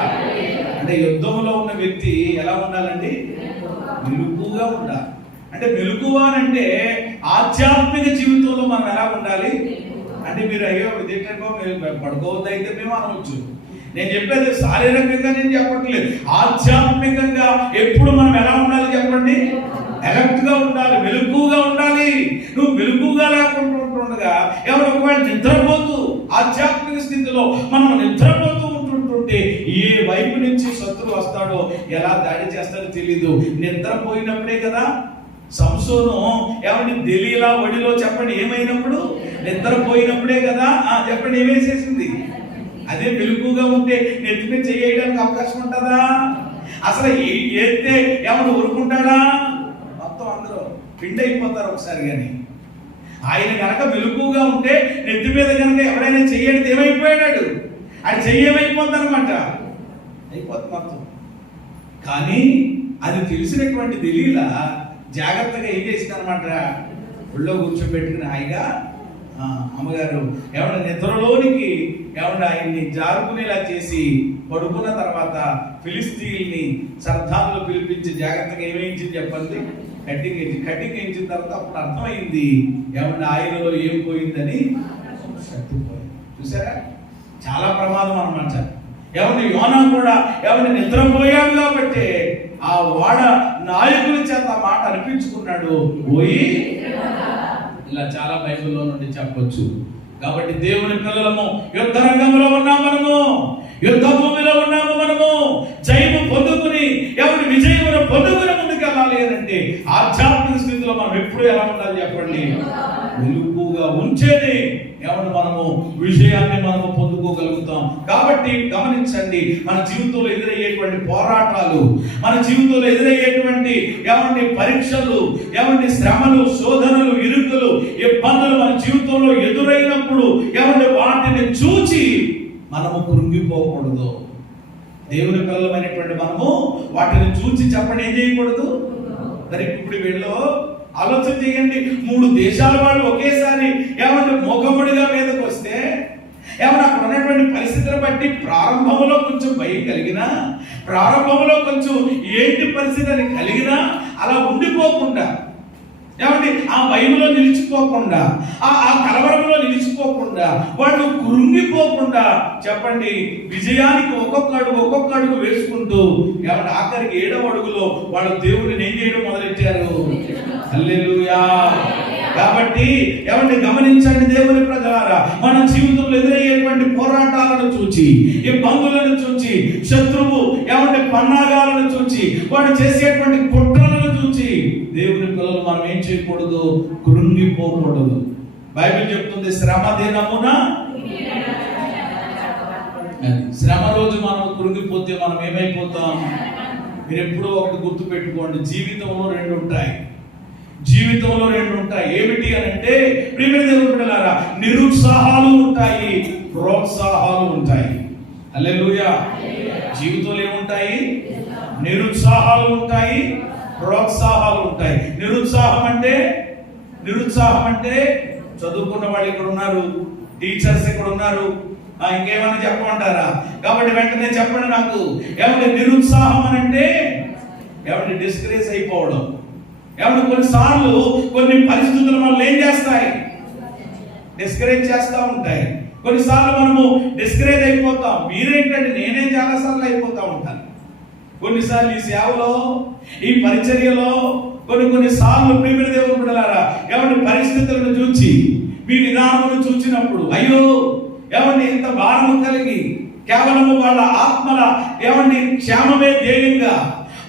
అంటే యుద్ధంలో ఉన్న వ్యక్తి ఎలా ఉండాలండి? మెలుగుగా ఉండాలి. అంటే మెలుగువా అంటే ఆధ్యాత్మిక జీవితంలో మనం ఎలా ఉండాలి అంటే, మీరు అయ్యో విదేశంలో మీరు పడుకోవద్దు అయితే మేము అనవచ్చు. నేను చెప్పేది శారీరకంగా నేను చెప్పట్లేదు, ఆధ్యాత్మికంగా ఎప్పుడు మనం ఎలా ఉండాలి చెప్పండి? ఎలక్ట్ గా ఉండాలి, మెలుగుగా ఉండాలి. నువ్వు మెలుగుగా లేకుండా ఉంటుండగా ఎవరు ఒకవేళ నిద్రపోతూ ఆధ్యాత్మిక స్థితిలో మనం నిద్రపోతూ ఉంటుంటే ఏ వైపు నుంచి శత్రువు వస్తాడో ఎలా దాడి చేస్తాడో తెలీదు. నిద్రపోయినప్పుడే కదా సంసోను ఏమంటే దెలీలా ఒడిలో చెప్పండి ఏమైనప్పుడు? నిద్రపోయినప్పుడే కదా. చెప్పండి ఏమేసేసింది? అదే మెలుగుగా ఉంటే నెత్తిపై చేయడానికి అవకాశం ఉంటుందా? అసలు ఏస్తే ఏమన్నా ఊరుకుంటాడా? మొత్తం అందరూ పిండి అయిపోతారు ఒకసారి. కానీ ఆయన కనుక మెలుగుగా ఉంటే నెత్తి మీద కనుక ఎవరైనా చెయ్యడితే ఏమైపోయాడు? అది చెయ్యమైపోద్ది అనమాట, అయిపోతుంది మొత్తం. కానీ అది తెలిసినటువంటి దెలీలా జాగ్రత్తగా ఏం చేసింది అనమాట? ఒళ్ళో కూర్చోబెట్టుకుని హాయిగా అమ్మగారు ఏమన్నా నిద్రలోనికి ఏమన్నా ఆయన్ని జారుకునేలా చేసి పడుకున్న తర్వాత ఫిలిస్తీన్ని సర్దారులు పిలిపించి జాగ్రత్తగా ఏమేయించింది చెప్పండి, కటింగ్ వేయించిన తర్వాత అప్పుడు అర్థమైంది ఏమన్నా ఆయనలో ఏం పోయిందని, శక్తి పోయింది. చూసారా, చాలా ప్రమాదం అన్నమాట. ఎవరిని యోనా కూడా ఎవరిని నిద్రపోయాడు కాబట్టి ఆ వాడ నాయకుల చేత మాట అనిపించుకున్నాడు, పోయి ఇలా చాలా బైబిల్లో నుండి చెప్పొచ్చు. కాబట్టి దేవుని పిల్లలము యుద్ధ రంగంలో ఉన్నాము, మనము యుద్ధ భూమిలో ఉన్నాము, మనము జయము పొందుకుని ఎవరి విజయమును పొందుకుని ముందుకెళ్ళాలి అని అంటే ఆధ్యాత్మిక స్థితిలో మనం ఎప్పుడు ఎలా ఉండాలి చెప్పండి, వెలుగుగా ఉంచేది ఎవరు మనము విజయాన్ని మనము పొందుకోగలుగుతాం. కాబట్టి గమనించండి, మన జీవితంలో ఎదురయ్యేటువంటి పోరాటాలు, మన జీవితంలో ఎదురయ్యేటువంటి ఏమండి పరీక్షలు, ఏమండి శ్రమలు, శోధనలు, ఇరుకులు, ఇబ్బందులు మన జీవితంలో ఎదురైనప్పుడు ఏమండి వాటిని చూచి మనము కృంగిపోకూడదు. దేవుని పిల్లలమైనటువంటి మనము వాటిని చూచి చెప్పండి ఏం చేయకూడదు. మరి ఇప్పుడు వీళ్ళు ఆలోచన చేయండి, 3 దేశాల వాళ్ళు ఒకేసారి ఏమంటే మోకముడిగా మీదకి వస్తే ఏమన్నా అక్కడ ఉన్నటువంటి పరిస్థితిని బట్టి ప్రారంభంలో కొంచెం భయం కలిగినా, ప్రారంభంలో కొంచెం ఏంటి పరిస్థితి అని కలిగినా అలా ఉండిపోకుండా ఏమండి ఆ భయంలో నిలిచిపోకుండా, ఆ కలవరంలో నిలిచిపోకుండా, వాళ్ళు కృంగిపోకుండా చెప్పండి విజయానికి ఒక్కొక్క అడుగు వేసుకుంటూ ఏమంటే ఆఖరికి 7వ అడుగులో వాళ్ళు దేవుడిని ఏం చేయడం మొదలెట్టారు. హల్లెలూయా. కాబట్టి ఏమంటే గమనించండి దేవుని ప్రజలారా, మన జీవితంలో ఎదురయ్యేటువంటి పోరాటాలను చూచి, ఇబ్బందులను చూచి, శత్రువు ఏమంటే పన్నాగాలను చూచి, వాడు చేసేటువంటి కుట్రలను చూచి దేవుని పిల్లలు మనం ఏం చేయకూడదు, కృంగిపోకూడదు. బైబిల్ చెప్తుంది శ్రమ దినమున, శ్రమ రోజు మనం కృంగిపోతే మనం ఏమైపోతాం. మీరు ఎప్పుడో ఒకటి గుర్తు పెట్టుకోండి, జీవితంలో 2 ఉంటాయి. జీవితంలో 2 ఉంటాయి. ఏమిటి అని అంటే ప్రియమైన దేవుని బిడ్డలారా, నిరుత్సాహాలు ఉంటాయి, ప్రోత్సాహాలు ఉంటాయి. హల్లెలూయా. జీవితంలో ఏముంటాయి, నిరుత్సాహాలు ఉంటాయి, ప్రోత్సాహాలు ఉంటాయి. నిరుత్సాహం అంటే చదువుకున్న వాళ్ళు ఇక్కడ ఉన్నారు, టీచర్స్ ఇక్కడ ఉన్నారు, ఇంకేమైనా చెప్పమంటారా? కాబట్టి వెంటనే చెప్పండి నాకు, ఏమంటే నిరుత్సాహం అని అంటే ఏమంటే డిస్కరేజ్ అయిపోవడం. ఏమంటే కొన్నిసార్లు కొన్ని పరిస్థితులు మనల్ని ఏం చేస్తాయి, డిస్కరేజ్ చేస్తూ ఉంటాయి. కొన్నిసార్లు మనము డిస్కరేజ్ అయిపోతాం. మీరేంటంటే నేనే చాలాసార్లు అయిపోతూ ఉంటాను. కొన్నిసార్లు ఈ సేవలో, ఈ పరిచర్యలో కొన్నిసార్లు ప్రియమైన దేవుని బిడ్డలారా ఏమంటే పరిస్థితులను చూచి, మీ విధానమును చూచినప్పుడు అయ్యో ఏమంటే ఇంత భారము కలిగి కేవలము వాళ్ళ ఆత్మల ఏమంటే క్షేమమే ధ్యేయంగా,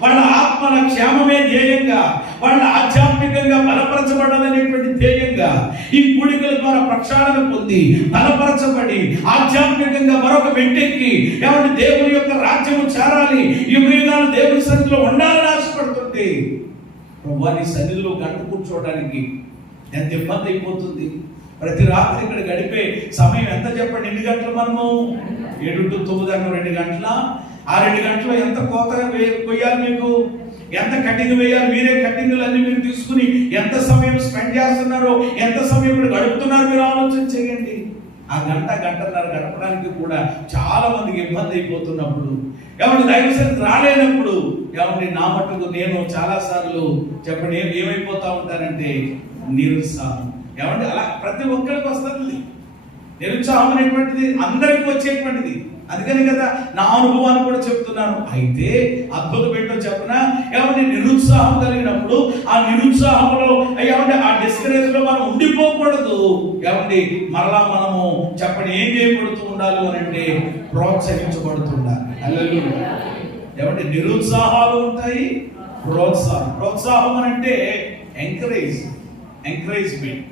వాళ్ళ ఆత్మల క్షేమమే ధ్యేయంగా, వాళ్ళ ఆధ్యాత్మికంగా బలపరచబడాలనేటువంటి ధ్యేయంగా ఈ కూడికల ద్వారా ప్రక్షాళన పొంది బలపరచబడి ఆధ్యాత్మికంగా మరొక మెట్టెక్కి ఏమంటే దేవుని యొక్క రాజ్యము చేరాలి, యుగాలు దేవుని సన్నిధిలో ఉండాలని ఆశపడుతుంటే వారి సన్నిధిలో గంట కూర్చోవడానికి ఎంత ఇబ్బంది అయిపోతుంది. ప్రతి రాత్రి ఇక్కడ గడిపే సమయం ఎంత చెప్పండి, 8 గంటలు. మనము 7 to 9 2 గంటల. ఆ 2 గంటలు ఎంత కోత కొయ్యాలి, మీకు ఎంత కటింగ్ వేయాలి, మీరే కటింగ్లు అన్ని మీరు తీసుకుని ఎంత సమయం స్పెండ్ చేస్తున్నారో, ఎంత సమయం ఇక్కడ గడుపుతున్నారో మీరు ఆలోచన చేయండి. ఆ గంటన్నర గడపడానికి కూడా చాలా మందికి ఇబ్బంది అయిపోతున్నప్పుడు, ఏమంటే దైవసన్నిధి రాలేనప్పుడు ఏమంటే నా మట్టుకు నేను చాలా సార్లు చెప్పండి ఏమైపోతా ఉంటానంటే నిరుత్సాహం. ఏమంటే అలా ప్రతి ఒక్కరికి వస్తుంది నిరుత్సాహం అనేటువంటిది, అందరికీ వచ్చేటువంటిది. అందుకని కదా నా అనుభవాన్ని కూడా చెప్తున్నాను. అయితే అద్భుతం ఏంటో చెప్పనా, ఏమంటే నిరుత్సాహం కలిగినప్పుడు ఆ నిరుత్సాహంలో ఏమంటే ఆ డిస్కరేజ్ లో మనం ఉండిపోకూడదు. ఏమంటే మరలా మనము చెప్పండి ఏం చేయబడుతూ ఉండాలి అని అంటే ప్రోత్సహించబడుతుండాలి. హల్లెలూయా. ఏమంటే నిరుత్సాహాలు ఉంటాయి, ప్రోత్సాహం అని అంటే ఎంకరేజ్మెంట్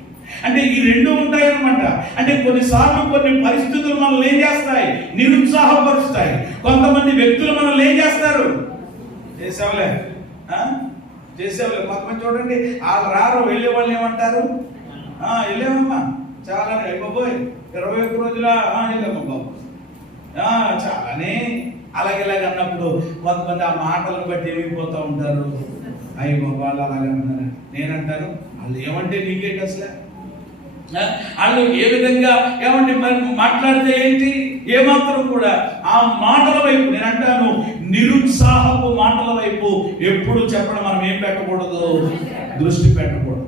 అంటే ఈ 2 ఉంటాయి అన్నమాట. అంటే కొన్నిసార్లు కొన్ని పరిస్థితులు మనల్ని ఏం చేస్తాయి, నిరుత్సాహపరుస్తాయి. కొంతమంది వ్యక్తులు మనల్ని ఏం చేస్తారు, చేసేవలే కొంతమంది చూడండి వాళ్ళు రారు, వెళ్ళే వాళ్ళు ఏమంటారు, వెళ్ళామమ్మా చాలా అయిపోయి 21 రోజుల వెళ్ళామా బాబు చాలానే అలాగే అన్నప్పుడు కొంతమంది ఆ మాటలను బట్టి ఏమైపోతూ ఉంటారు, అయ్యి బాబు వాళ్ళు అలాగే అంటున్నారు. నేనంటాను వాళ్ళు ఏమంటే నీకేంటి అసలు? వాళ్ళు ఏ విధంగా ఏమంటే మరి మాట్లాడితే ఏంటి? ఏమాత్రం కూడా ఆ మాటల వైపు, నేను అంటాను నిరుత్సాహపు మాటల వైపు ఎప్పుడు చెప్పడం మనం ఏం పెట్టకూడదు, దృష్టి పెట్టకూడదు.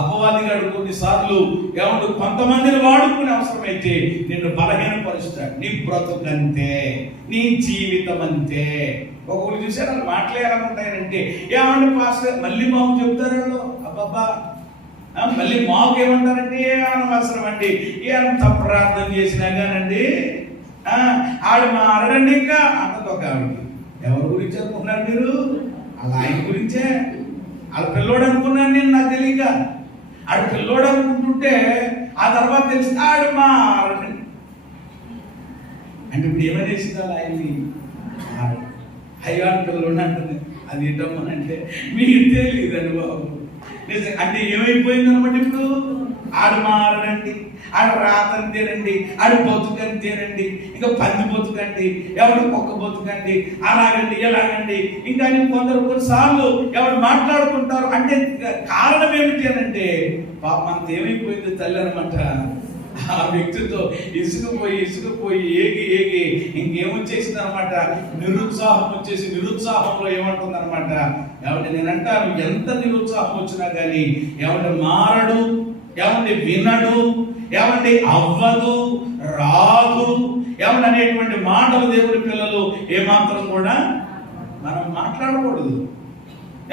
అపవాదిగాడు కొన్నిసార్లు ఏమంటూ కొంతమందిని వాడుకునే అవసరమైతే నిన్ను బలహీనపరుస్తాడు. నీ బ్రతుకంతే, నీ జీవితం అంతే. ఒకరు చూసారు వాళ్ళు మాట్లాడాలంటారంటే ఏమంటే పాస్టర్ మళ్ళీ మాకు చెప్తారు వాళ్ళు, అబ్బాబ్బా మళ్ళీ మాకు ఏమంటారంటే అనవసరం అండి, ఎంత ప్రార్థన చేసినా కానండి ఆడు మారడండి ఇంకా అన్నది ఒక ఆవిడ. ఎవరి గురించి అనుకున్నారు మీరు? అలా ఆయన గురించే. వాళ్ళ పిల్లోడు అనుకున్నాను నేను, నాకు తెలియక. ఆడు పిల్లోడు అనుకుంటుంటే ఆ తర్వాత తెలిసి ఆడు మారడండి అంటే ఇప్పుడు ఏమనేసింది అలా ఆయన్ని? అయ్యో పిల్లోడు అంటుంది. అది ఏంటమ్మనంటే మీకు తెలియదండి బాబు. అంటే ఏమైపోయింది అనమాట, ఇప్పుడు ఆడు మారడండి, ఆడు రాతంతేనండి, ఆడు బతుకంతేనండి, ఇంకా పంది బతుకండి, ఎవరు కుక్క బతుకండి, అలాగండి ఎలాగండి. ఇంకా కొందరు కొన్నిసార్లు ఎవరు మాట్లాడుకుంటారు. అంటే కారణం ఏమిటి అని అంటే పాపం అంత ఏమైపోయింది తల్లి అనమాట. ఆ వ్యక్తితో ఇసుకుపోయి ఏగి ఇంకేమొచ్చేసింది అనమాట, నిరుత్సాహం వచ్చేసి నిరుత్సాహంలో ఏమంటుంది అనమాట. ఏమంటే నేను అంటాను, ఎంత నిరుత్సాహం వచ్చినా కానీ ఏమంటే మారడు, ఏమంటే వినడు, ఏమంటే అవ్వదు, రాదు, ఏమంటే అనేటువంటి మాటలు దేవుడి పిల్లలు ఏమాత్రం కూడా మనం మాట్లాడకూడదు.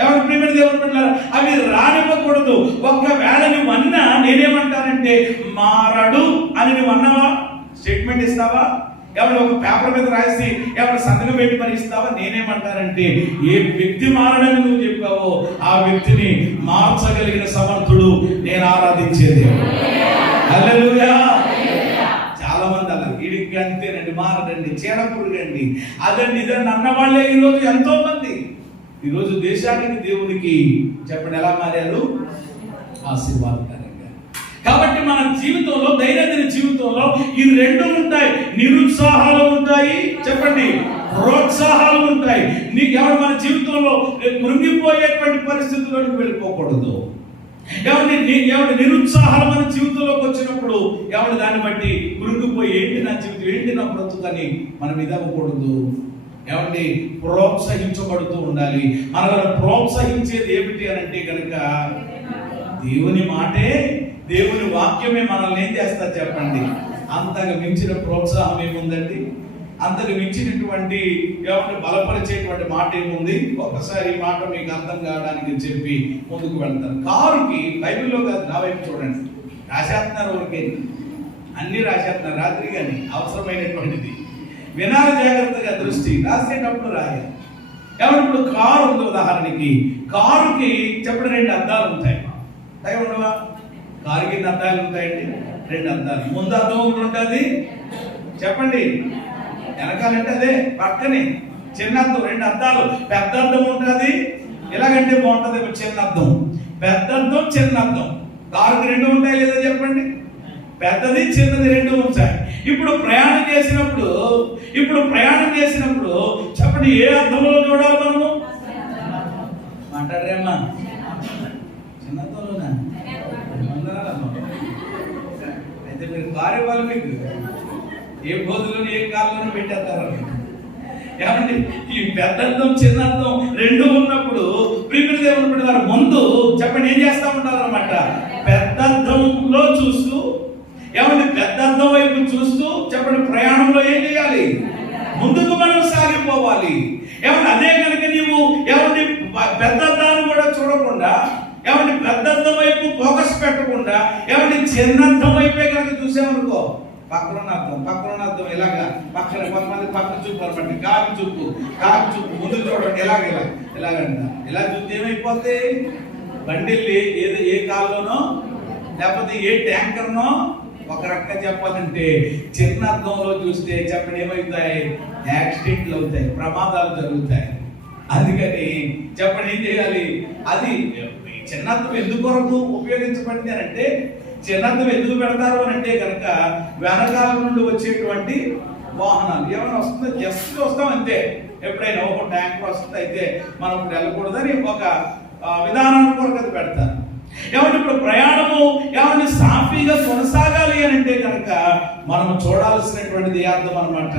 ఎవరు ప్రియమైన దేవుని బిడ్డలారా, అవి రానివ్వకూడదు. ఒక్కవేళ నువ్వు అన్నా నేనేమంటానంటే మారడు అని నువ్వు అన్నావా, స్టేట్మెంట్ ఇస్తావా, ఎవరు ఒక పేపర్ మీద రాసి ఎవరు సంతకం పెట్టి మరి ఇస్తావా? నేనేమంటానంటే ఏ వ్యక్తి మారడని నువ్వు చెప్పావో ఆ వ్యక్తిని మార్చగలిగిన సమర్థుడు నేను ఆరాధించేది. హల్లెలూయా. చాలా మంది అలా వీడికి అంతేనండి, మారడండి, చీడపురుగండి, అదండి ఇదండి అన్నవాళ్ళే ఈరోజు ఎంతో మంది. ఈరోజు దేశానికి దేవునికి చెప్పండి ఎలా మారారు? ఆశీర్వాదకరంగా. కాబట్టి మన జీవితంలో, దైనందిన జీవితంలో ఈ రెండు ఉంటాయి. నిరుత్సాహాలు ఉంటాయి, చెప్పండి ప్రోత్సాహాలు ఉంటాయి. నీకు ఎవరు మన జీవితంలో కృంగిపోయేటువంటి పరిస్థితుల్లోకి వెళ్ళిపోకూడదు. ఎవరి నిరుత్సాహాలు మన జీవితంలోకి వచ్చినప్పుడు ఎవరు దాన్ని బట్టి కృంగిపోయి ఏంటి నా జీవితం, ఏంటి నా బ్రతుకని మనం ఇదవ్వకూడదు. ఏమండి ప్రోత్సహించబడుతూ ఉండాలి. మనల్ని ప్రోత్సహించేది ఏమిటి అని అంటే కనుక దేవుని మాటే, దేవుని వాక్యమే మనల్ని ఏం చేస్తారు చెప్పండి. అంతకు మించిన ప్రోత్సాహం ఏముందండి? అంతకు మించినటువంటి ఏమంటే బలపరిచేటువంటి మాట ఏముంది? ఒకసారి ఈ మాట మీకు అర్థం కావడానికి చెప్పి ముందుకు వెళ్తారు. కారుకి బైబిల్లో కాదు, నా వైపు చూడండి, రాసేస్తున్నారు, ఊరికే అన్ని రాసేస్తున్నారు. రాత్రి కానీ అవసరమైనటువంటిది వినాలి జాగ్రత్తగా, దృష్టి రాసేటప్పుడు రాయాలి. ఎవరు ఇప్పుడు కారు ఉంది ఉదాహరణకి, కారుకి చెప్పండి 2 అద్దాలు ఉంటాయి. ఉంటాయి ఉండవా? కారుకి ఎన్ని అద్దాలు ఉంటాయండి? 2 అద్దాలు. ముందు అద్దం ఒకటి ఉంటుంది, చెప్పండి వెనకాలంటే అదే పక్కనే చిన్న అద్దం, 2 అద్దాలు. పెద్ద అద్దం ఉంటుంది, ఎలాగంటే బాగుంటుంది చిన్న అద్దం, పెద్ద అద్దం, చిన్న అద్దం. కారుకి 2 ఉంటాయి లేదా చెప్పండి? పెద్దది చిన్నది 2 ఉంటాయి. ఇప్పుడు ప్రయాణం చేసినప్పుడు చెప్పండి ఏ అర్థంలో చూడాలి మనము? మాట్లాడరేమ్మా? చిన్న అర్థంలోనా? అయితే మీరు కారు ఇవ్వాలి, మీకు ఏ బోధులను ఏ కాలంలో పెట్టేస్తారు. ఏమండి ఈ పెద్ద అర్థం చిన్న అర్థం 2 ఉన్నప్పుడు ప్రియమైన దేవుని బిడ్డలారా ముందు చెప్పండి ఏం చేస్తా ఉంటారు అనమాట, పెద్ద అర్థంలో చూస్తూ, ఏమంటే పెద్ద అర్థం వైపు చూస్తూ చెప్పండి ప్రయాణంలో ఏం చేయాలి? ముందుకు మనం సాగిపోవాలి. ఏమంటే అదే కనుక నీవు ఏమంటే పెద్ద అర్థాన్ని కూడా చూడకుండా, ఏమంటే పెద్ద అర్థం వైపు ఫోకస్ పెట్టకుండా, ఏమంటే చిన్న అర్థం వైపే కనుక చూసామనుకో, పక్కన అర్థం ఇలాగా పక్కన కొంతమంది పక్కన చూపు అనమాట, కాకు చూపు ముందు చూడండి, ఎలాగంట ఇలా చూస్తే ఏమైపోతే బండిల్లి ఏ కాల్లోనో లేకపోతే ఏ ట్యాంకర్నో. ఒక రకంగా చెప్పాలంటే చిన్న అర్థంలో చూస్తే చెప్పండి ఏమవుతాయి? యాక్సిడెంట్లు అవుతాయి, ప్రమాదాలు జరుగుతాయి. అందుకని చెప్పండి ఏం చేయాలి? అది చిన్న అర్థం ఎందుకొరకు ఉపయోగించబడింది అని అంటే, చిన్న అర్థం ఎందుకు పెడతారు అని అంటే కనుక వెనకాల నుండి వచ్చేటువంటి వాహనాలు ఏమైనా వస్తుందో జస్ట్ వస్తాం అంతే. ఎప్పుడైనా ఒక ట్యాంకర్ వస్తుంది అయితే మనం ఇప్పుడు వెళ్ళకూడదని ఒక విధానాన్ని కొరకు అది పెడతారు. ఏమంటే ఇప్పుడు ప్రయాణము ఏమంటే సాఫీగా కొనసాగాలి అని అంటే కనుక మనం చూడాల్సినటువంటిది అర్థం అనమాట.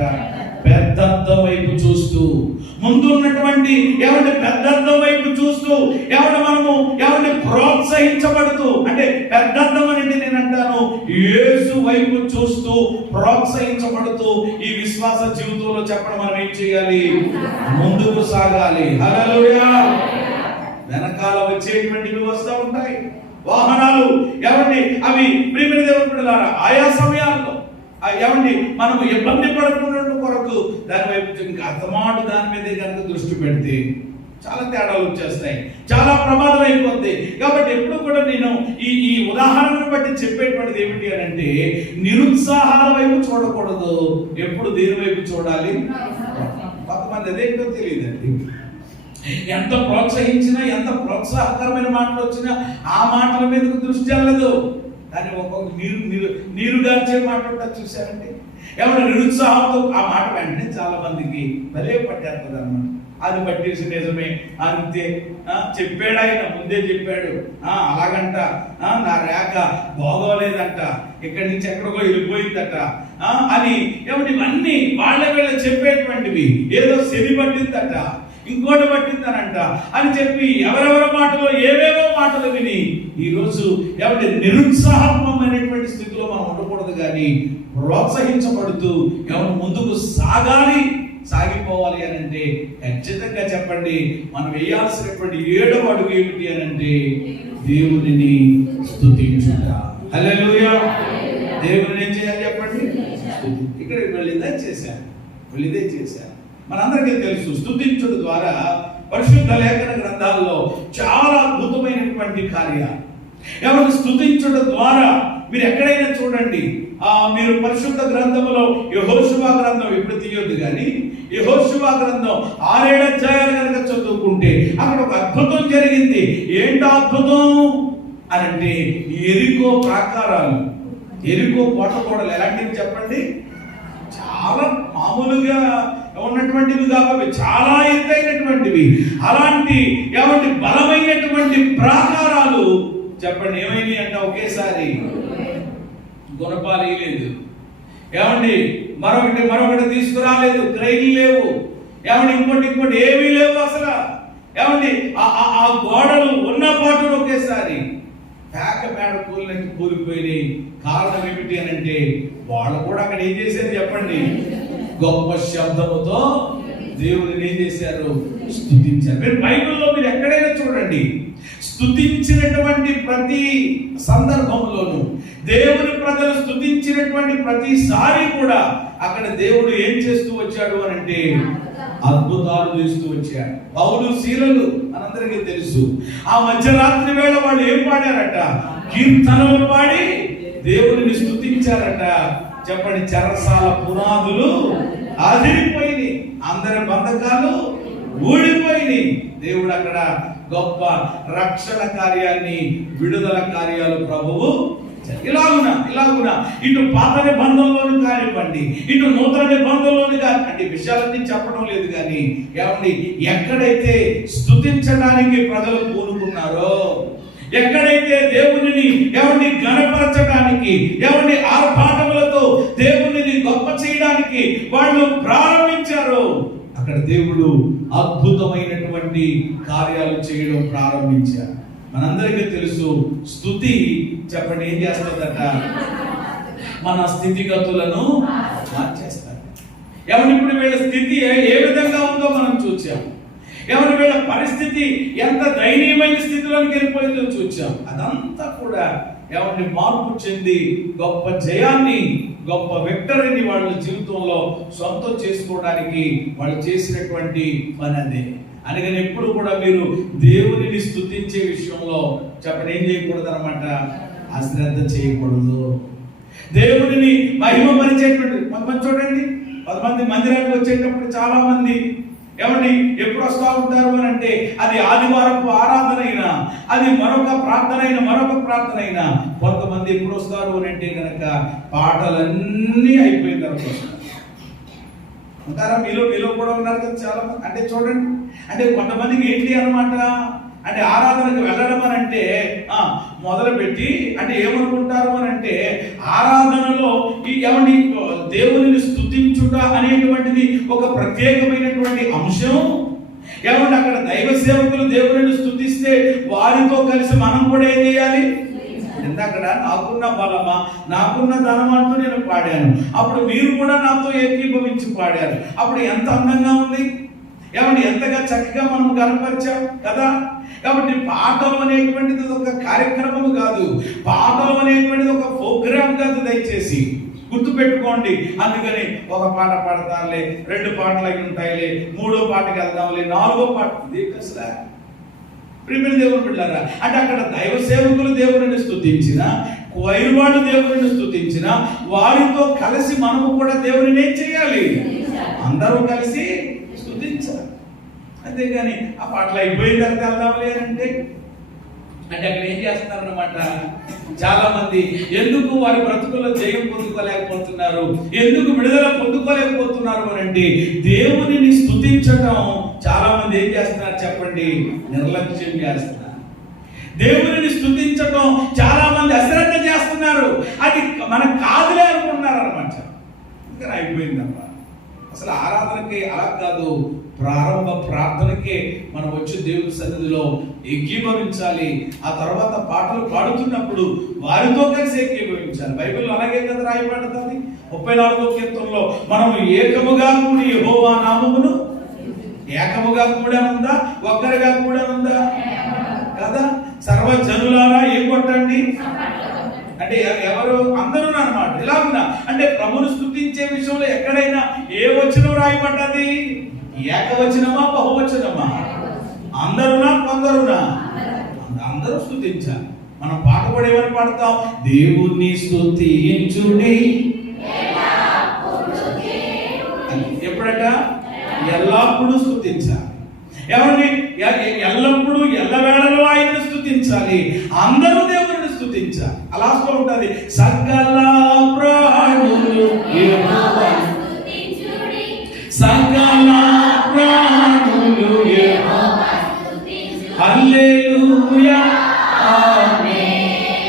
పెద్దర్థం వైపు చూస్తూ, ముందు ఉన్నటువంటి ఏమంటే పెద్దర్థం వైపు చూస్తూ ఏమంటే మనము ఏమంటే ప్రోత్సహించబడుతూ, అంటే పెద్దర్థం అంటే నేను అంటాను యేసు వైపు చూస్తూ ప్రోత్సహించబడుతూ ఈ విశ్వాస జీవితంలో చెప్పడం మనం ఏం చేయాలి? ముందుకు సాగాలి. హల్లెలూయా. వెనకాల వచ్చేటువంటివి వస్తూ ఉంటాయి వాహనాలు, ఏమండి అవి ప్రియమైన దేవుని బిడ్డలారా ఆయా సమయాల్లో ఏమండి మనం ఇబ్బంది పడకుండా కొరకు దాని వైపు ఇంకా అర్థమాటు దాని మీదే కనుక దృష్టి పెడితే చాలా తేడాలు వచ్చేస్తాయి, చాలా ప్రమాదం అయిపోద్ది. కాబట్టి ఎప్పుడు కూడా నేను ఈ ఉదాహరణను బట్టి చెప్పేటువంటిది ఏమిటి అని అంటే, నిరుత్సాహాల వైపు చూడకూడదు, ఎప్పుడు దేని వైపు చూడాలి? కొంతమంది అదేంటో తెలియదండి. ఎంత ప్రోత్సహించినా, ఎంత ప్రోత్సాహకరమైన మాటలు వచ్చినా ఆ మాటల మీద దృష్టి వెళ్ళదు. కానీ ఒక్కొక్క నీరుగార్చే మాట ఉంటుంది చూసారండి. ఏమన్నా నిరుత్సాహంతో ఆ మాట వెంటనే చాలా మందికి భలే పట్టేస్తుంది అన్నమాట. అది పట్టేసి నిజమే అంతే, చెప్పాడు ఆయన, ముందే చెప్పాడు, అలాగంట, నా రేఖ బాగోలేదంట, ఇక్కడి నుంచి ఎక్కడికో వెళ్ళిపోయిందట అని ఏమిటి ఇవన్నీ వాళ్ళ వీళ్ళ చెప్పేటువంటివి. ఏదో శని పట్టిందట, ఇంకోటి పట్టిందనంట అని చెప్పి ఎవరెవరి మాటలో ఏవేవో మాటలు విని ఈరోజు ఏమంటే నిరుత్సాహమైనటువంటి స్థితిలో మనం ఉండకూడదు, కానీ ప్రోత్సహించబడుతూ ఎవరు ముందుకు సాగిపోవాలి అని అంటే ఖచ్చితంగా చెప్పండి, మనం వేయాల్సినటువంటి 7వ అడుగు ఏమిటి అని అంటే దేవునిని స్తుతించుట. హల్లెలూయా. దేవుని ఏం చేయాలి చెప్పండి? ఇక్కడ వీళ్ళు ఇదే చేశారు. మనందరికీ తెలుసు, స్తుతించుట ద్వారా పరిశుద్ధ లేఖన గ్రంథాల్లో చాలా అద్భుతమైనటువంటి కార్యాలు. ఎవరు స్తుతించుట ద్వారా మీరు ఎక్కడైనా చూడండి, మీరు పరిశుద్ధ గ్రంథంలో యెహోషువ గ్రంథం ఇప్పుడు తీయొద్దు, కానీ యెహోషువ గ్రంథం 6-7 అధ్యాయాలు కనుక చదువుకుంటే అక్కడ ఒక అద్భుతం జరిగింది. ఏంటో అద్భుతం అని అంటే ఎరికో ప్రాకారాలు, ఎరికో కోటగోడలు ఎలాంటివి చెప్పండి? చాలా మామూలుగా ఉన్నటువంటివి కాబట్టి చాలా ఎత్తైనటువంటివి. అలాంటి ఏమంటే బలమైనటువంటి ప్రాకారాలు చెప్పండి ఏమైంది అంటే ఒకేసారి గుణపాలు లేదు, ఏమండి మరొకటి తీసుకురాలేదు, క్రైన్లు లేవు, ఏమండి ఇంకోటి ఏమీ లేవు అసలు. ఏమండి ఆ గోడలు ఉన్న పాటలు ఒకేసారి పేడ కూలినట్టు కూలిపోయినాయి. కారణం ఏమిటి అని అంటే వాళ్ళు కూడా అక్కడ ఏం చేశారు చెప్పండి? గొప్ప శబ్దముతో దేవుడిని ఏం చేశారు? స్తుతించారు. మీరు బైబిల్లో మీరు ఎక్కడైనా చూడండి, స్తుతించినటువంటి ప్రతి సందర్భంలోనూ, దేవుని ప్రజలు స్తుతించినటువంటి ప్రతిసారి కూడా అక్కడ దేవుడు ఏం చేస్తూ వచ్చాడు అని అంటే అద్భుతాలు చేస్తూ వచ్చాడు. పౌలు శీలలు మనందరికీ తెలుసు. ఆ మధ్యరాత్రి వేళ వాళ్ళు ఏం పాడారట? కీర్తనలు పాడి దేవుడిని స్తుతించారట. చెప్పండి, చెరసాల పునాదులు అదిరిపోయినాయి, అందరి బంధకాలు ఊడిపోయినాయి. దేవుడు అక్కడ గొప్ప రక్షణ కార్యాన్ని, విడుదల కార్యాలు ప్రభువు ఇలాగున ఇటు పాత నిబంధనలోని కానివ్వండి, ఇటు నూతన నిబంధనలోని అంటే విషయాలన్నీ చెప్పడం లేదు, కానీ ఏమండి ఎక్కడైతే స్తుతించడానికి ప్రజలు పూనుకున్నారో, ఎక్కడైతే దేవునిని ఏమండి గణపరచడానికి, ఏమండి ఆర్భాటములతో దేవునిని గొప్ప చేయడానికి వాళ్ళు ప్రారంభించారో, అక్కడ దేవుడు అద్భుతమైనటువంటి కార్యాలు చేయడం ప్రారంభించారు. మనందరికీ తెలుసు, స్తుతి చెప్పండి ఏం చేస్తుందట? మన స్థితిగతులను మార్చేస్తారు. ఏమన్నా ఇప్పుడు వీళ్ళ స్థితి ఏ విధంగా ఉందో మనం చూసాం. ఏమన్నా వీళ్ళ పరిస్థితి ఎంత దయనీయమైన స్థితిలోకి వెళ్ళిపోయిందో చూసాం. అదంతా కూడా ఏమంటే మార్పు చెంది గొప్ప జయాన్ని, గొప్ప విక్టరీని వాళ్ళ జీవితంలో సొంతం చేసుకోవడానికి వాళ్ళు చేసినటువంటి పని అదే. అందుకని ఎప్పుడు కూడా మీరు దేవునిని స్తుతించే విషయంలో చెప్పండి ఏం చేయకూడదు అనమాట? అశ్రద్ధ చేయకూడదు. దేవుడిని మహిమపరిచేటువంటి కొంతమంది చూడండి, 10 మంది మందిరానికి వచ్చేటప్పుడు చాలా మంది ఏమండి ఎప్పుడు వస్తూ ఉంటారు అని అంటే అది ఆదివారపు ఆరాధన అయినా, అది మరొక ప్రార్థన అయినా కొంతమంది ఎప్పుడు వస్తారు అని అంటే కనుక పాటలన్నీ అయిపోయిన తర్వాత వస్తారు. ఉంటారా? మీలో కూడా ఉన్నారు కదా చాలా మంది. అంటే చూడండి, అంటే కొంతమందికి ఏంటి అనమాట అంటే ఆరాధనకు వెళ్ళడం అని అంటే మొదలుపెట్టి అంటే ఏమనుకుంటారు అని అంటే ఆరాధనలో ఏమండి దేవుని స్తుతించుట అనేటువంటిది ఒక ప్రత్యేకమైనటువంటి అంశం. ఏమంటే అక్కడ దైవ సేవకులు దేవుని స్తుతిస్తే వారితో కలిసి మనం కూడా ఏం చేయాలి? అక్కడ నాకున్న బలమా, నాకున్న ధనం అంటూ నేను పాడాను, అప్పుడు మీరు కూడా నాతో ఏకీభవించి పాడారు. అప్పుడు ఎంత అందంగా ఉంది, ఏమంటే ఎంతగా చక్కగా మనం కనపరిచాం కదా. కాబట్టి పాటలు అనేటువంటిది ఒక కార్యక్రమం కాదు, పాటలు అనేటువంటిది ఒక ప్రోగ్రామ్ కాదు. దయచేసి గుర్తుపెట్టుకోండి. అందుకని ఒక పాట పాడతానులే, 2 పాటలు అయి ఉంటాయిలే, 3వ పాటకి వెళ్దాంలే, 4వ పాట అసలు ప్రియమైన దేవుని బిడ్డలారా, అంటే అక్కడ దైవ సేవకులు దేవుని స్తుతించిన, వైరు వాళ్ళు దేవుని స్తుతించిన, వారితో కలిసి మనము కూడా దేవుని ఏం చేయాలి? అందరూ కలిసి స్తుతించాలి. అంతేగాని ఆ పాటలు అయిపోయిన తర్వాత వెళ్దాంలే అంటే అక్కడ ఏం చేస్తున్నారన్నమాట. చాలా మంది ఎందుకు వారి బ్రతుకుల్లో జయం పొందుకోలేకపోతున్నారు, ఎందుకు విడుదల పొందుకోలేకపోతున్నారు అని అంటే దేవునిని స్తుతించడం చాలా మంది ఏం చేస్తున్నారు చెప్పండి? నిర్లక్ష్యం చేస్తున్నారు. దేవునిని స్తుతించడం చాలా మంది అశ్రద్ధ చేస్తున్నారు. అది మనకు కాదులే అనుకుంటున్నారు అనమాట. ఇంకా అయిపోయిందమ్మా. అసలు ఆరాధనకి అలా కాదు, ప్రారంభ ప్రార్థనకే మనం వచ్చి దేవుని సన్నిధిలో ఏకీభవించాలి. ఆ తర్వాత పాటలు పాడుతున్నప్పుడు వారితో కలిసి ఏకీభవించాలి. బైబిల్లో అలాగే కదా రాయబడుతుంది. 34వ కీర్తనలో మనం ఏకముగా కూడి యెహోవా నామమును, ఏకముగా కూడా ఉందా, ఒక్కరిగా కూడా ఉందా కదా. సర్వజనులారా ఏం కొట్టండి అంటే ఎవరు? అందరూ అన్నమాట. ఇలా ఉన్నా అంటే ప్రభువును స్తుతించే విషయంలో ఎక్కడైనా ఏ వచనం రాయబడ్డది? ఏకవచనమా, బహువచనమా? అందరునా, కొందరునా? అందరూ స్తుతించాలి. మనం పాట కూడా ఏమని పాడతాం? దేవుణ్ణి స్తుతించుడి. ఎప్పుడట? ఎల్లప్పుడూ స్తుతించాలి. ఏమండి? ఎల్లప్పుడూ ఎల్లవేళలో ఆయనను స్తుతించాలి. అందరూ దేవుని స్తుతించాలి. అలా ఉంటుంది. సకల ప్రాణులు యెహోవాను స్తుతించుడి, సకల ప్రాణులు యెహోవాను స్తుతించుడి, హల్లెలూయా ఆమేన్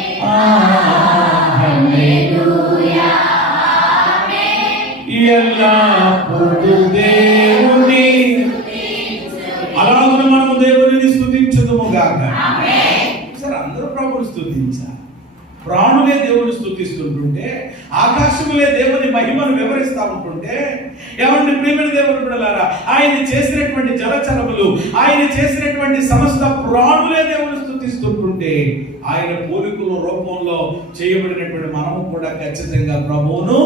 హల్లెలూయా ఆమేన్. ఎల్లప్పుడూ దేవుని అలాగే మనం దేవుని స్తుతించుదుము గాక. సరే, అందరూ ప్రభువుని స్తుతించాలి. ప్రాణులే దేవుని స్తుతిస్తుంటుంటే, ఆకాశములే దేవుని మహిమను వివరిస్తూ ఉంటుంటే, ఏమంటే ప్రియమైన దేవుని బిడ్డలారా, ఆయన చేసినటువంటి జలచరములు, ఆయన చేసినటువంటి సమస్త ప్రాణులే దేవుని స్తుతిస్తుంటుంటే, ఆయన పోలికల రూపంలో చేయబడినటువంటి మనము కూడా ఖచ్చితంగా ప్రభువును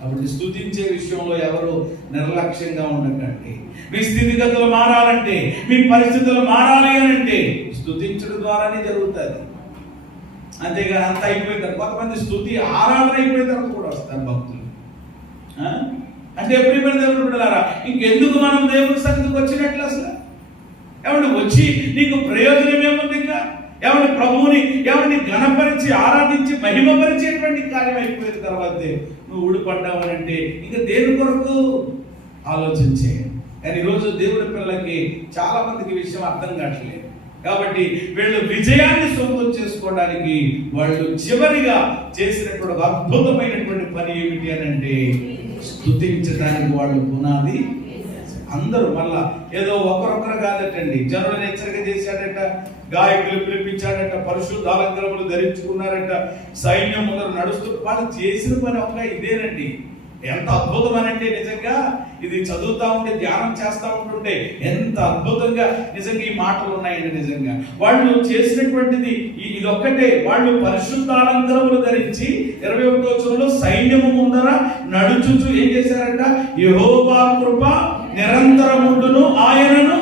కాబట్టి స్తుతించే విషయంలో ఎవరు నిర్లక్ష్యంగా ఉండకండి. మీ స్థితిగతులు మారాలంటే, మీ పరిస్థితులు మారాలి అని అంటే స్తుతించడం ద్వారానే జరుగుతుంది. అంతేగాని అంత అయిపోయిన తర్వాత కొంతమంది స్తుతి ఆరాధన అయిపోయిన తర్వాత కూడా వస్తారు భక్తులు. అంటే ఎప్పుడు దేవుడు బిడ్డలారా, ఇంకెందుకు మనం దేవుని సన్నిధికి వచ్చినట్లు? అసలు ఏమంటే వచ్చి నీకు ప్రయోజనం ఏముంది? ఇంకా ఏమంటే ప్రభువుని ఏమంటే ఘనపరిచి ఆరాధించి మహిమపరిచేటువంటి కార్యం అయిపోయిన తర్వాతే నువ్వు ఊడిపడ్డావు అని అంటే ఇంకా దేని కొరకు ఆలోచించే. కానీ ఈరోజు దేవుడి పిల్లలకి చాలా మందికి విషయం అర్థం కావట్లేదు. కాబట్టి వీళ్ళు విజయాన్ని సొంతం చేసుకోవడానికి వాళ్ళు చివరిగా చేసినటువంటి ఒక అద్భుతమైనటువంటి పని ఏమిటి అని అంటే స్తుతించడానికి వాళ్ళు పునాది. అందరూ మళ్ళా ఏదో ఒకరొకరు కాదటండి, జనులను హెచ్చరిక చేశాడట, గాయకులు పిలిపించాడట, పరిశుద్ధ అలంకరములు ధరించుకున్నారట, సైన్యం ముందర నడుస్తూ వాళ్ళు చేసిన పని ఒక ఇదేనండి. ఎంత అద్భుతం అంటే నిజంగా ఇది చదువుతా ఉంటే, ధ్యానం చేస్తూ ఉంటుంటే ఎంత అద్భుతంగా నిజంగా ఈ మాటలు ఉన్నాయండి. నిజంగా వాళ్ళు చేసినటువంటిది ఇది ఒక్కటే. వాళ్ళు పరిశుద్ధ అలంకరములు ధరించి 21వ వచనంలో సైన్యము ముందర నడుచుచు ఏం చేశారంట? యెహోవా కృప నిరంతరముండును ఆయనను.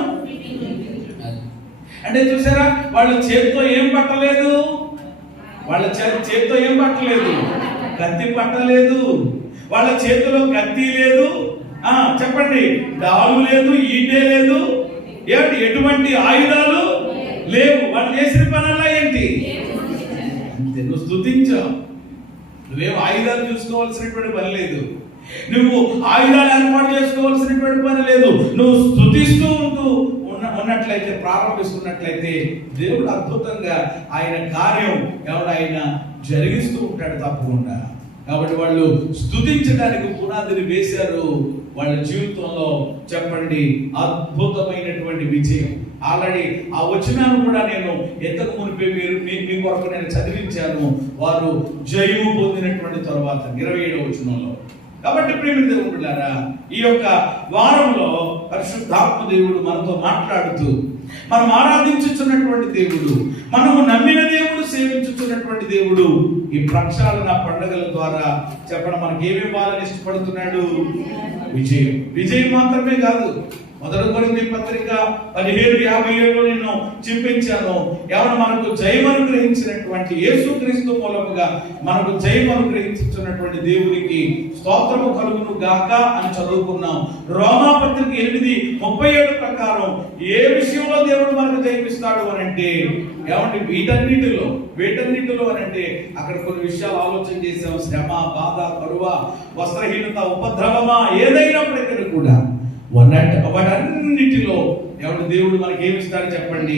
అంటే చూసారా, వాళ్ళ చేతితో ఏం పట్టలేదు, వాళ్ళ చేతితో ఏం పట్టలేదు, కత్తి పట్టలేదు, వాళ్ళ చేతిలో కత్తి లేదు, చెప్పండి, డాలు లేదు, ఈటే లేదు, ఏంటి ఎటువంటి ఆయుధాలు లేవు. వాళ్ళు చేసిన పనల్లా ఏంటి? అంతే. నువ్వు స్తుతించావు, నువ్వేం ఆయుధాలు చూసుకోవాల్సినటువంటి పని లేదు, నువ్వు ఆయుధాలు ఏర్పాటు చేసుకోవాల్సినటువంటి పని లేదు. నువ్వు స్తుతిస్తూ ఉంటూ ఉన్నట్లయితే ఉన్నట్లయితే, ప్రారంభిస్తున్నట్లయితే దేవుడు అద్భుతంగా ఆయన కార్యం ఆయన జరిగిస్తూ ఉంటాడు తప్పకుండా. కాబట్టి వాళ్ళు స్తుతించడానికి పునాదిని వేశారు. వాళ్ళ జీవితంలో చెప్పండి అద్భుతమైనటువంటి విజయం. ఆల్రెడీ ఆ వచనాన్ని కూడా నేను ఎంతకు మునిపే మీ కొరకు నేను చదివించాను. వారు జయము పొందినటువంటి తర్వాత 27వ వచనంలో. కాబట్టి ప్రేమిత దేవుడులారా, ఈ యొక్క వారంలో పరిశుద్ధాత్మ దేవుడు మనతో మాట్లాడుతూ, మనం ఆరాధించుచున్నటువంటి దేవుడు, మనము నమ్మిన దేవుడు, సేవించుచున్నటువంటి దేవుడు ఈ ప్రక్షాళన పండుగల ద్వారా చెప్పడం మనకి ఏమి ఇవ్వాలని ఇష్టపడుతున్నాడు? విజయం. విజయం మాత్రమే కాదు. 1 కొరింథీ పత్రిక 17:57 నేను చూపించాను. ఎవరు మనకు జయం అనుగ్రహించినటువంటి యేసుక్రీస్తు మూలముగా మనకు జయం అనుగ్రహించుతున్నటువంటి దేవునికి స్తోత్రము కలుగును గాక అని చదువుకున్నాం. రోమా పత్రిక 8:37 ప్రకారం ఏ విషయంలో దేవుడు మనకు జయమిస్తాడు అని అంటే ఏమంటే వీటన్నిటిలో అని అంటే అక్కడ కొన్ని విషయాలు ఆలోచన చేసాం. శ్రమ, బాధ, కరువ, వస్త్రహీనత, ఉపద్రవమా ఏదైనప్పటికీ కూడా వాటన్నిటిలో ఎవరి దేవుడు మనకి ఏమిస్తాడు చెప్పండి?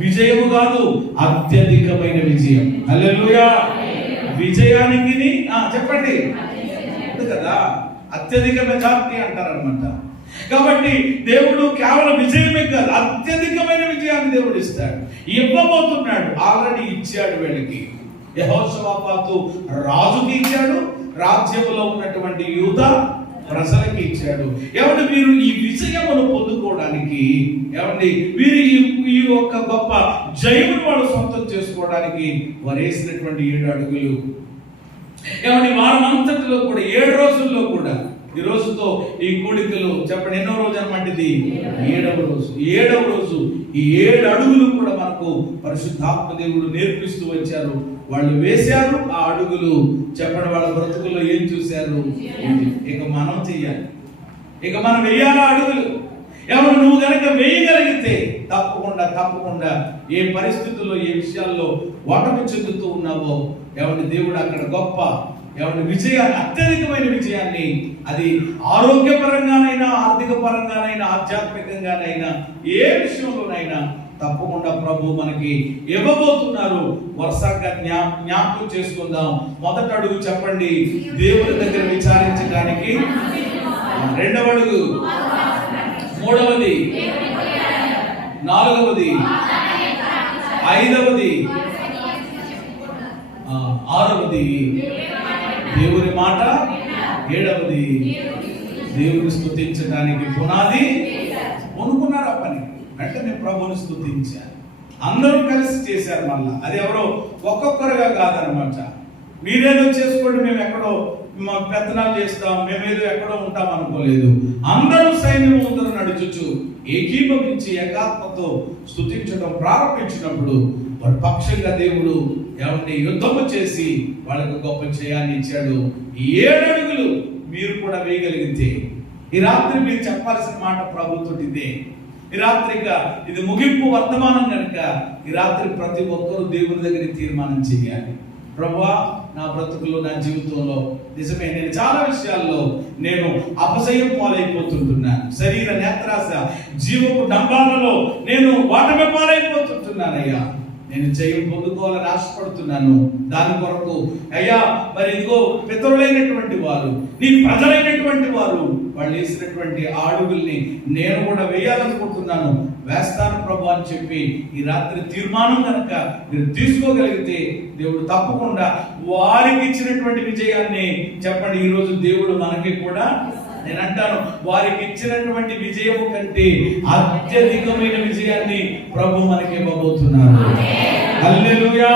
విజయము కాదు, అత్యధికమైన విజయం. హల్లెలూయా. విజయానికి చెప్పండి కదా, అత్యధిక మెజారిటీ అంటారనమాట. కాబట్టి దేవుడు కేవలం విజయమే కాదు, అత్యధికమైన విజయాన్ని దేవుడు ఇస్తాడు, ఇవ్వబోతున్నాడు. ఆల్రెడీ ఇచ్చాడు వీళ్ళకి. యెహోషాపాతు రాజుకి ఇచ్చాడు, రాజ్యంలో ఉన్నటువంటి యూదా ప్రజలకి ఇచ్చాడు. ఏమంటే మీరు ఈ విజయమును పొందుకోవడానికి, ఏమండి వీరు ఈ యొక్క గొప్ప జయమును వాళ్ళు సొంతం చేసుకోవడానికి వారు వేసినటువంటి 7 అడుగులు. ఏమండి వారం అంతటిలో కూడా 7 రోజుల్లో కూడా, ఈ రోజుతో ఈ కూడికలు చెప్పండి ఎన్నో రోజు అన్నమాట ఇది? 7వ రోజు. 7వ రోజు ఈ 7 అడుగులు కూడా మనకు పరిశుద్ధాత్మ దేవుడు నేర్పిస్తూ వచ్చారు. వాళ్ళు వేశారు ఆ అడుగులు. చెప్పండి వాళ్ళ బ్రతుకుల్లో ఏం చూశారు? ఇక మనం చెయ్యాలి, ఇక మనం వేయాలా అడుగులు. ఎవరు నువ్వు కనుక వేయగలిగితే తప్పకుండా ఏ పరిస్థితుల్లో, ఏ విషయాల్లో ఓటమి చెందుతూ ఉన్నావో ఎవరి దేవుడు అక్కడ గొప్ప విజయాన్ని, అత్యధికమైన విజయాన్ని, అది ఆరోగ్యపరంగానైనా, ఆర్థిక పరంగానైనా, ఆధ్యాత్మికంగానైనా, ఏ విషయంలోనైనా తప్పకుండా ప్రభు మనకి ఇవ్వబోతున్నారు. వరుసగా జ్ఞాపకం చేసుకుందాం. మొదటి అడుగు చెప్పండి దేవుని దగ్గర విచారించడానికి, 2వ అడుగు, 3వది, 4వది, 5వది, 6వది దేవుని మాట, 7వది దేవుని స్తుతించడానికి పునాది. అనుకున్నారు ఆ పని, వెంటనే ప్రభుని స్తుతించారు. అందరూ కలిసి చేశారు. మళ్ళా అది ఎవరో ఒక్కొక్కరుగా కాదనమాట. మీరేదో చేసుకోండి, మేము ఎక్కడో పెత్తనాలు చేస్తాం, మేమేదో ఎక్కడో ఉంటాం అనుకోలేదు. అందరూ సైన్యం ముందర నడుచుచు ఏకీభవించి ఏకాత్మతో స్తుతించడం ప్రారంభించినప్పుడు వారి పక్షంగా దేవుడు ఎవరిని యుద్ధము చేసి వాళ్ళకు గొప్ప జయాన్ని ఇచ్చాడు. ఈ 7 అడుగులు మీరు కూడా వేయగలిగితే, ఈ రాత్రి మీరు చెప్పాల్సిన మాట ప్రభుత్వం ఇదే. ఈ రాత్రిగా ఇది ముగింపు వర్తమానం కనుక ఈ రాత్రి ప్రతి ఒక్కరూ దేవుని దగ్గర తీర్మానం చేయాలి. ప్రభువా, నా బ్రతుకులో, నా జీవితంలో నిజమే నేను చాలా విషయాల్లో నేను అపజయం పాలైపోతుంటున్నాను. శరీర నేత్రాస, జీవపు డంబాలలో నేను వాటమి పాలైపోతుంటున్నానయ్యా. నేను జయం పొందుకోవాలని ఆశపడుతున్నాను. దాని కొరకు అయ్యా మరి ఇదిగో పితరులైనటువంటి వారు, నీ ప్రజలైనటువంటి వారు వాళ్ళు వేసినటువంటి అడుగుల్ని నేను కూడా వేయాలనుకుంటున్నాను, వేస్తాను ప్రభు అని చెప్పి ఈ రాత్రి తీర్మానం కనుక మీరు తీసుకోగలిగితే దేవుడు తప్పకుండా వారికి ఇచ్చినటువంటి విజయాన్ని చెప్పండి ఈరోజు దేవుడు మనకి కూడా, నేను అంటాను వారికి ఇచ్చినటువంటి విజయము కంటే అత్యధికమైన విజయాన్ని ప్రభు మనకి ఇవ్వబోతున్నారు. హల్లెలూయా.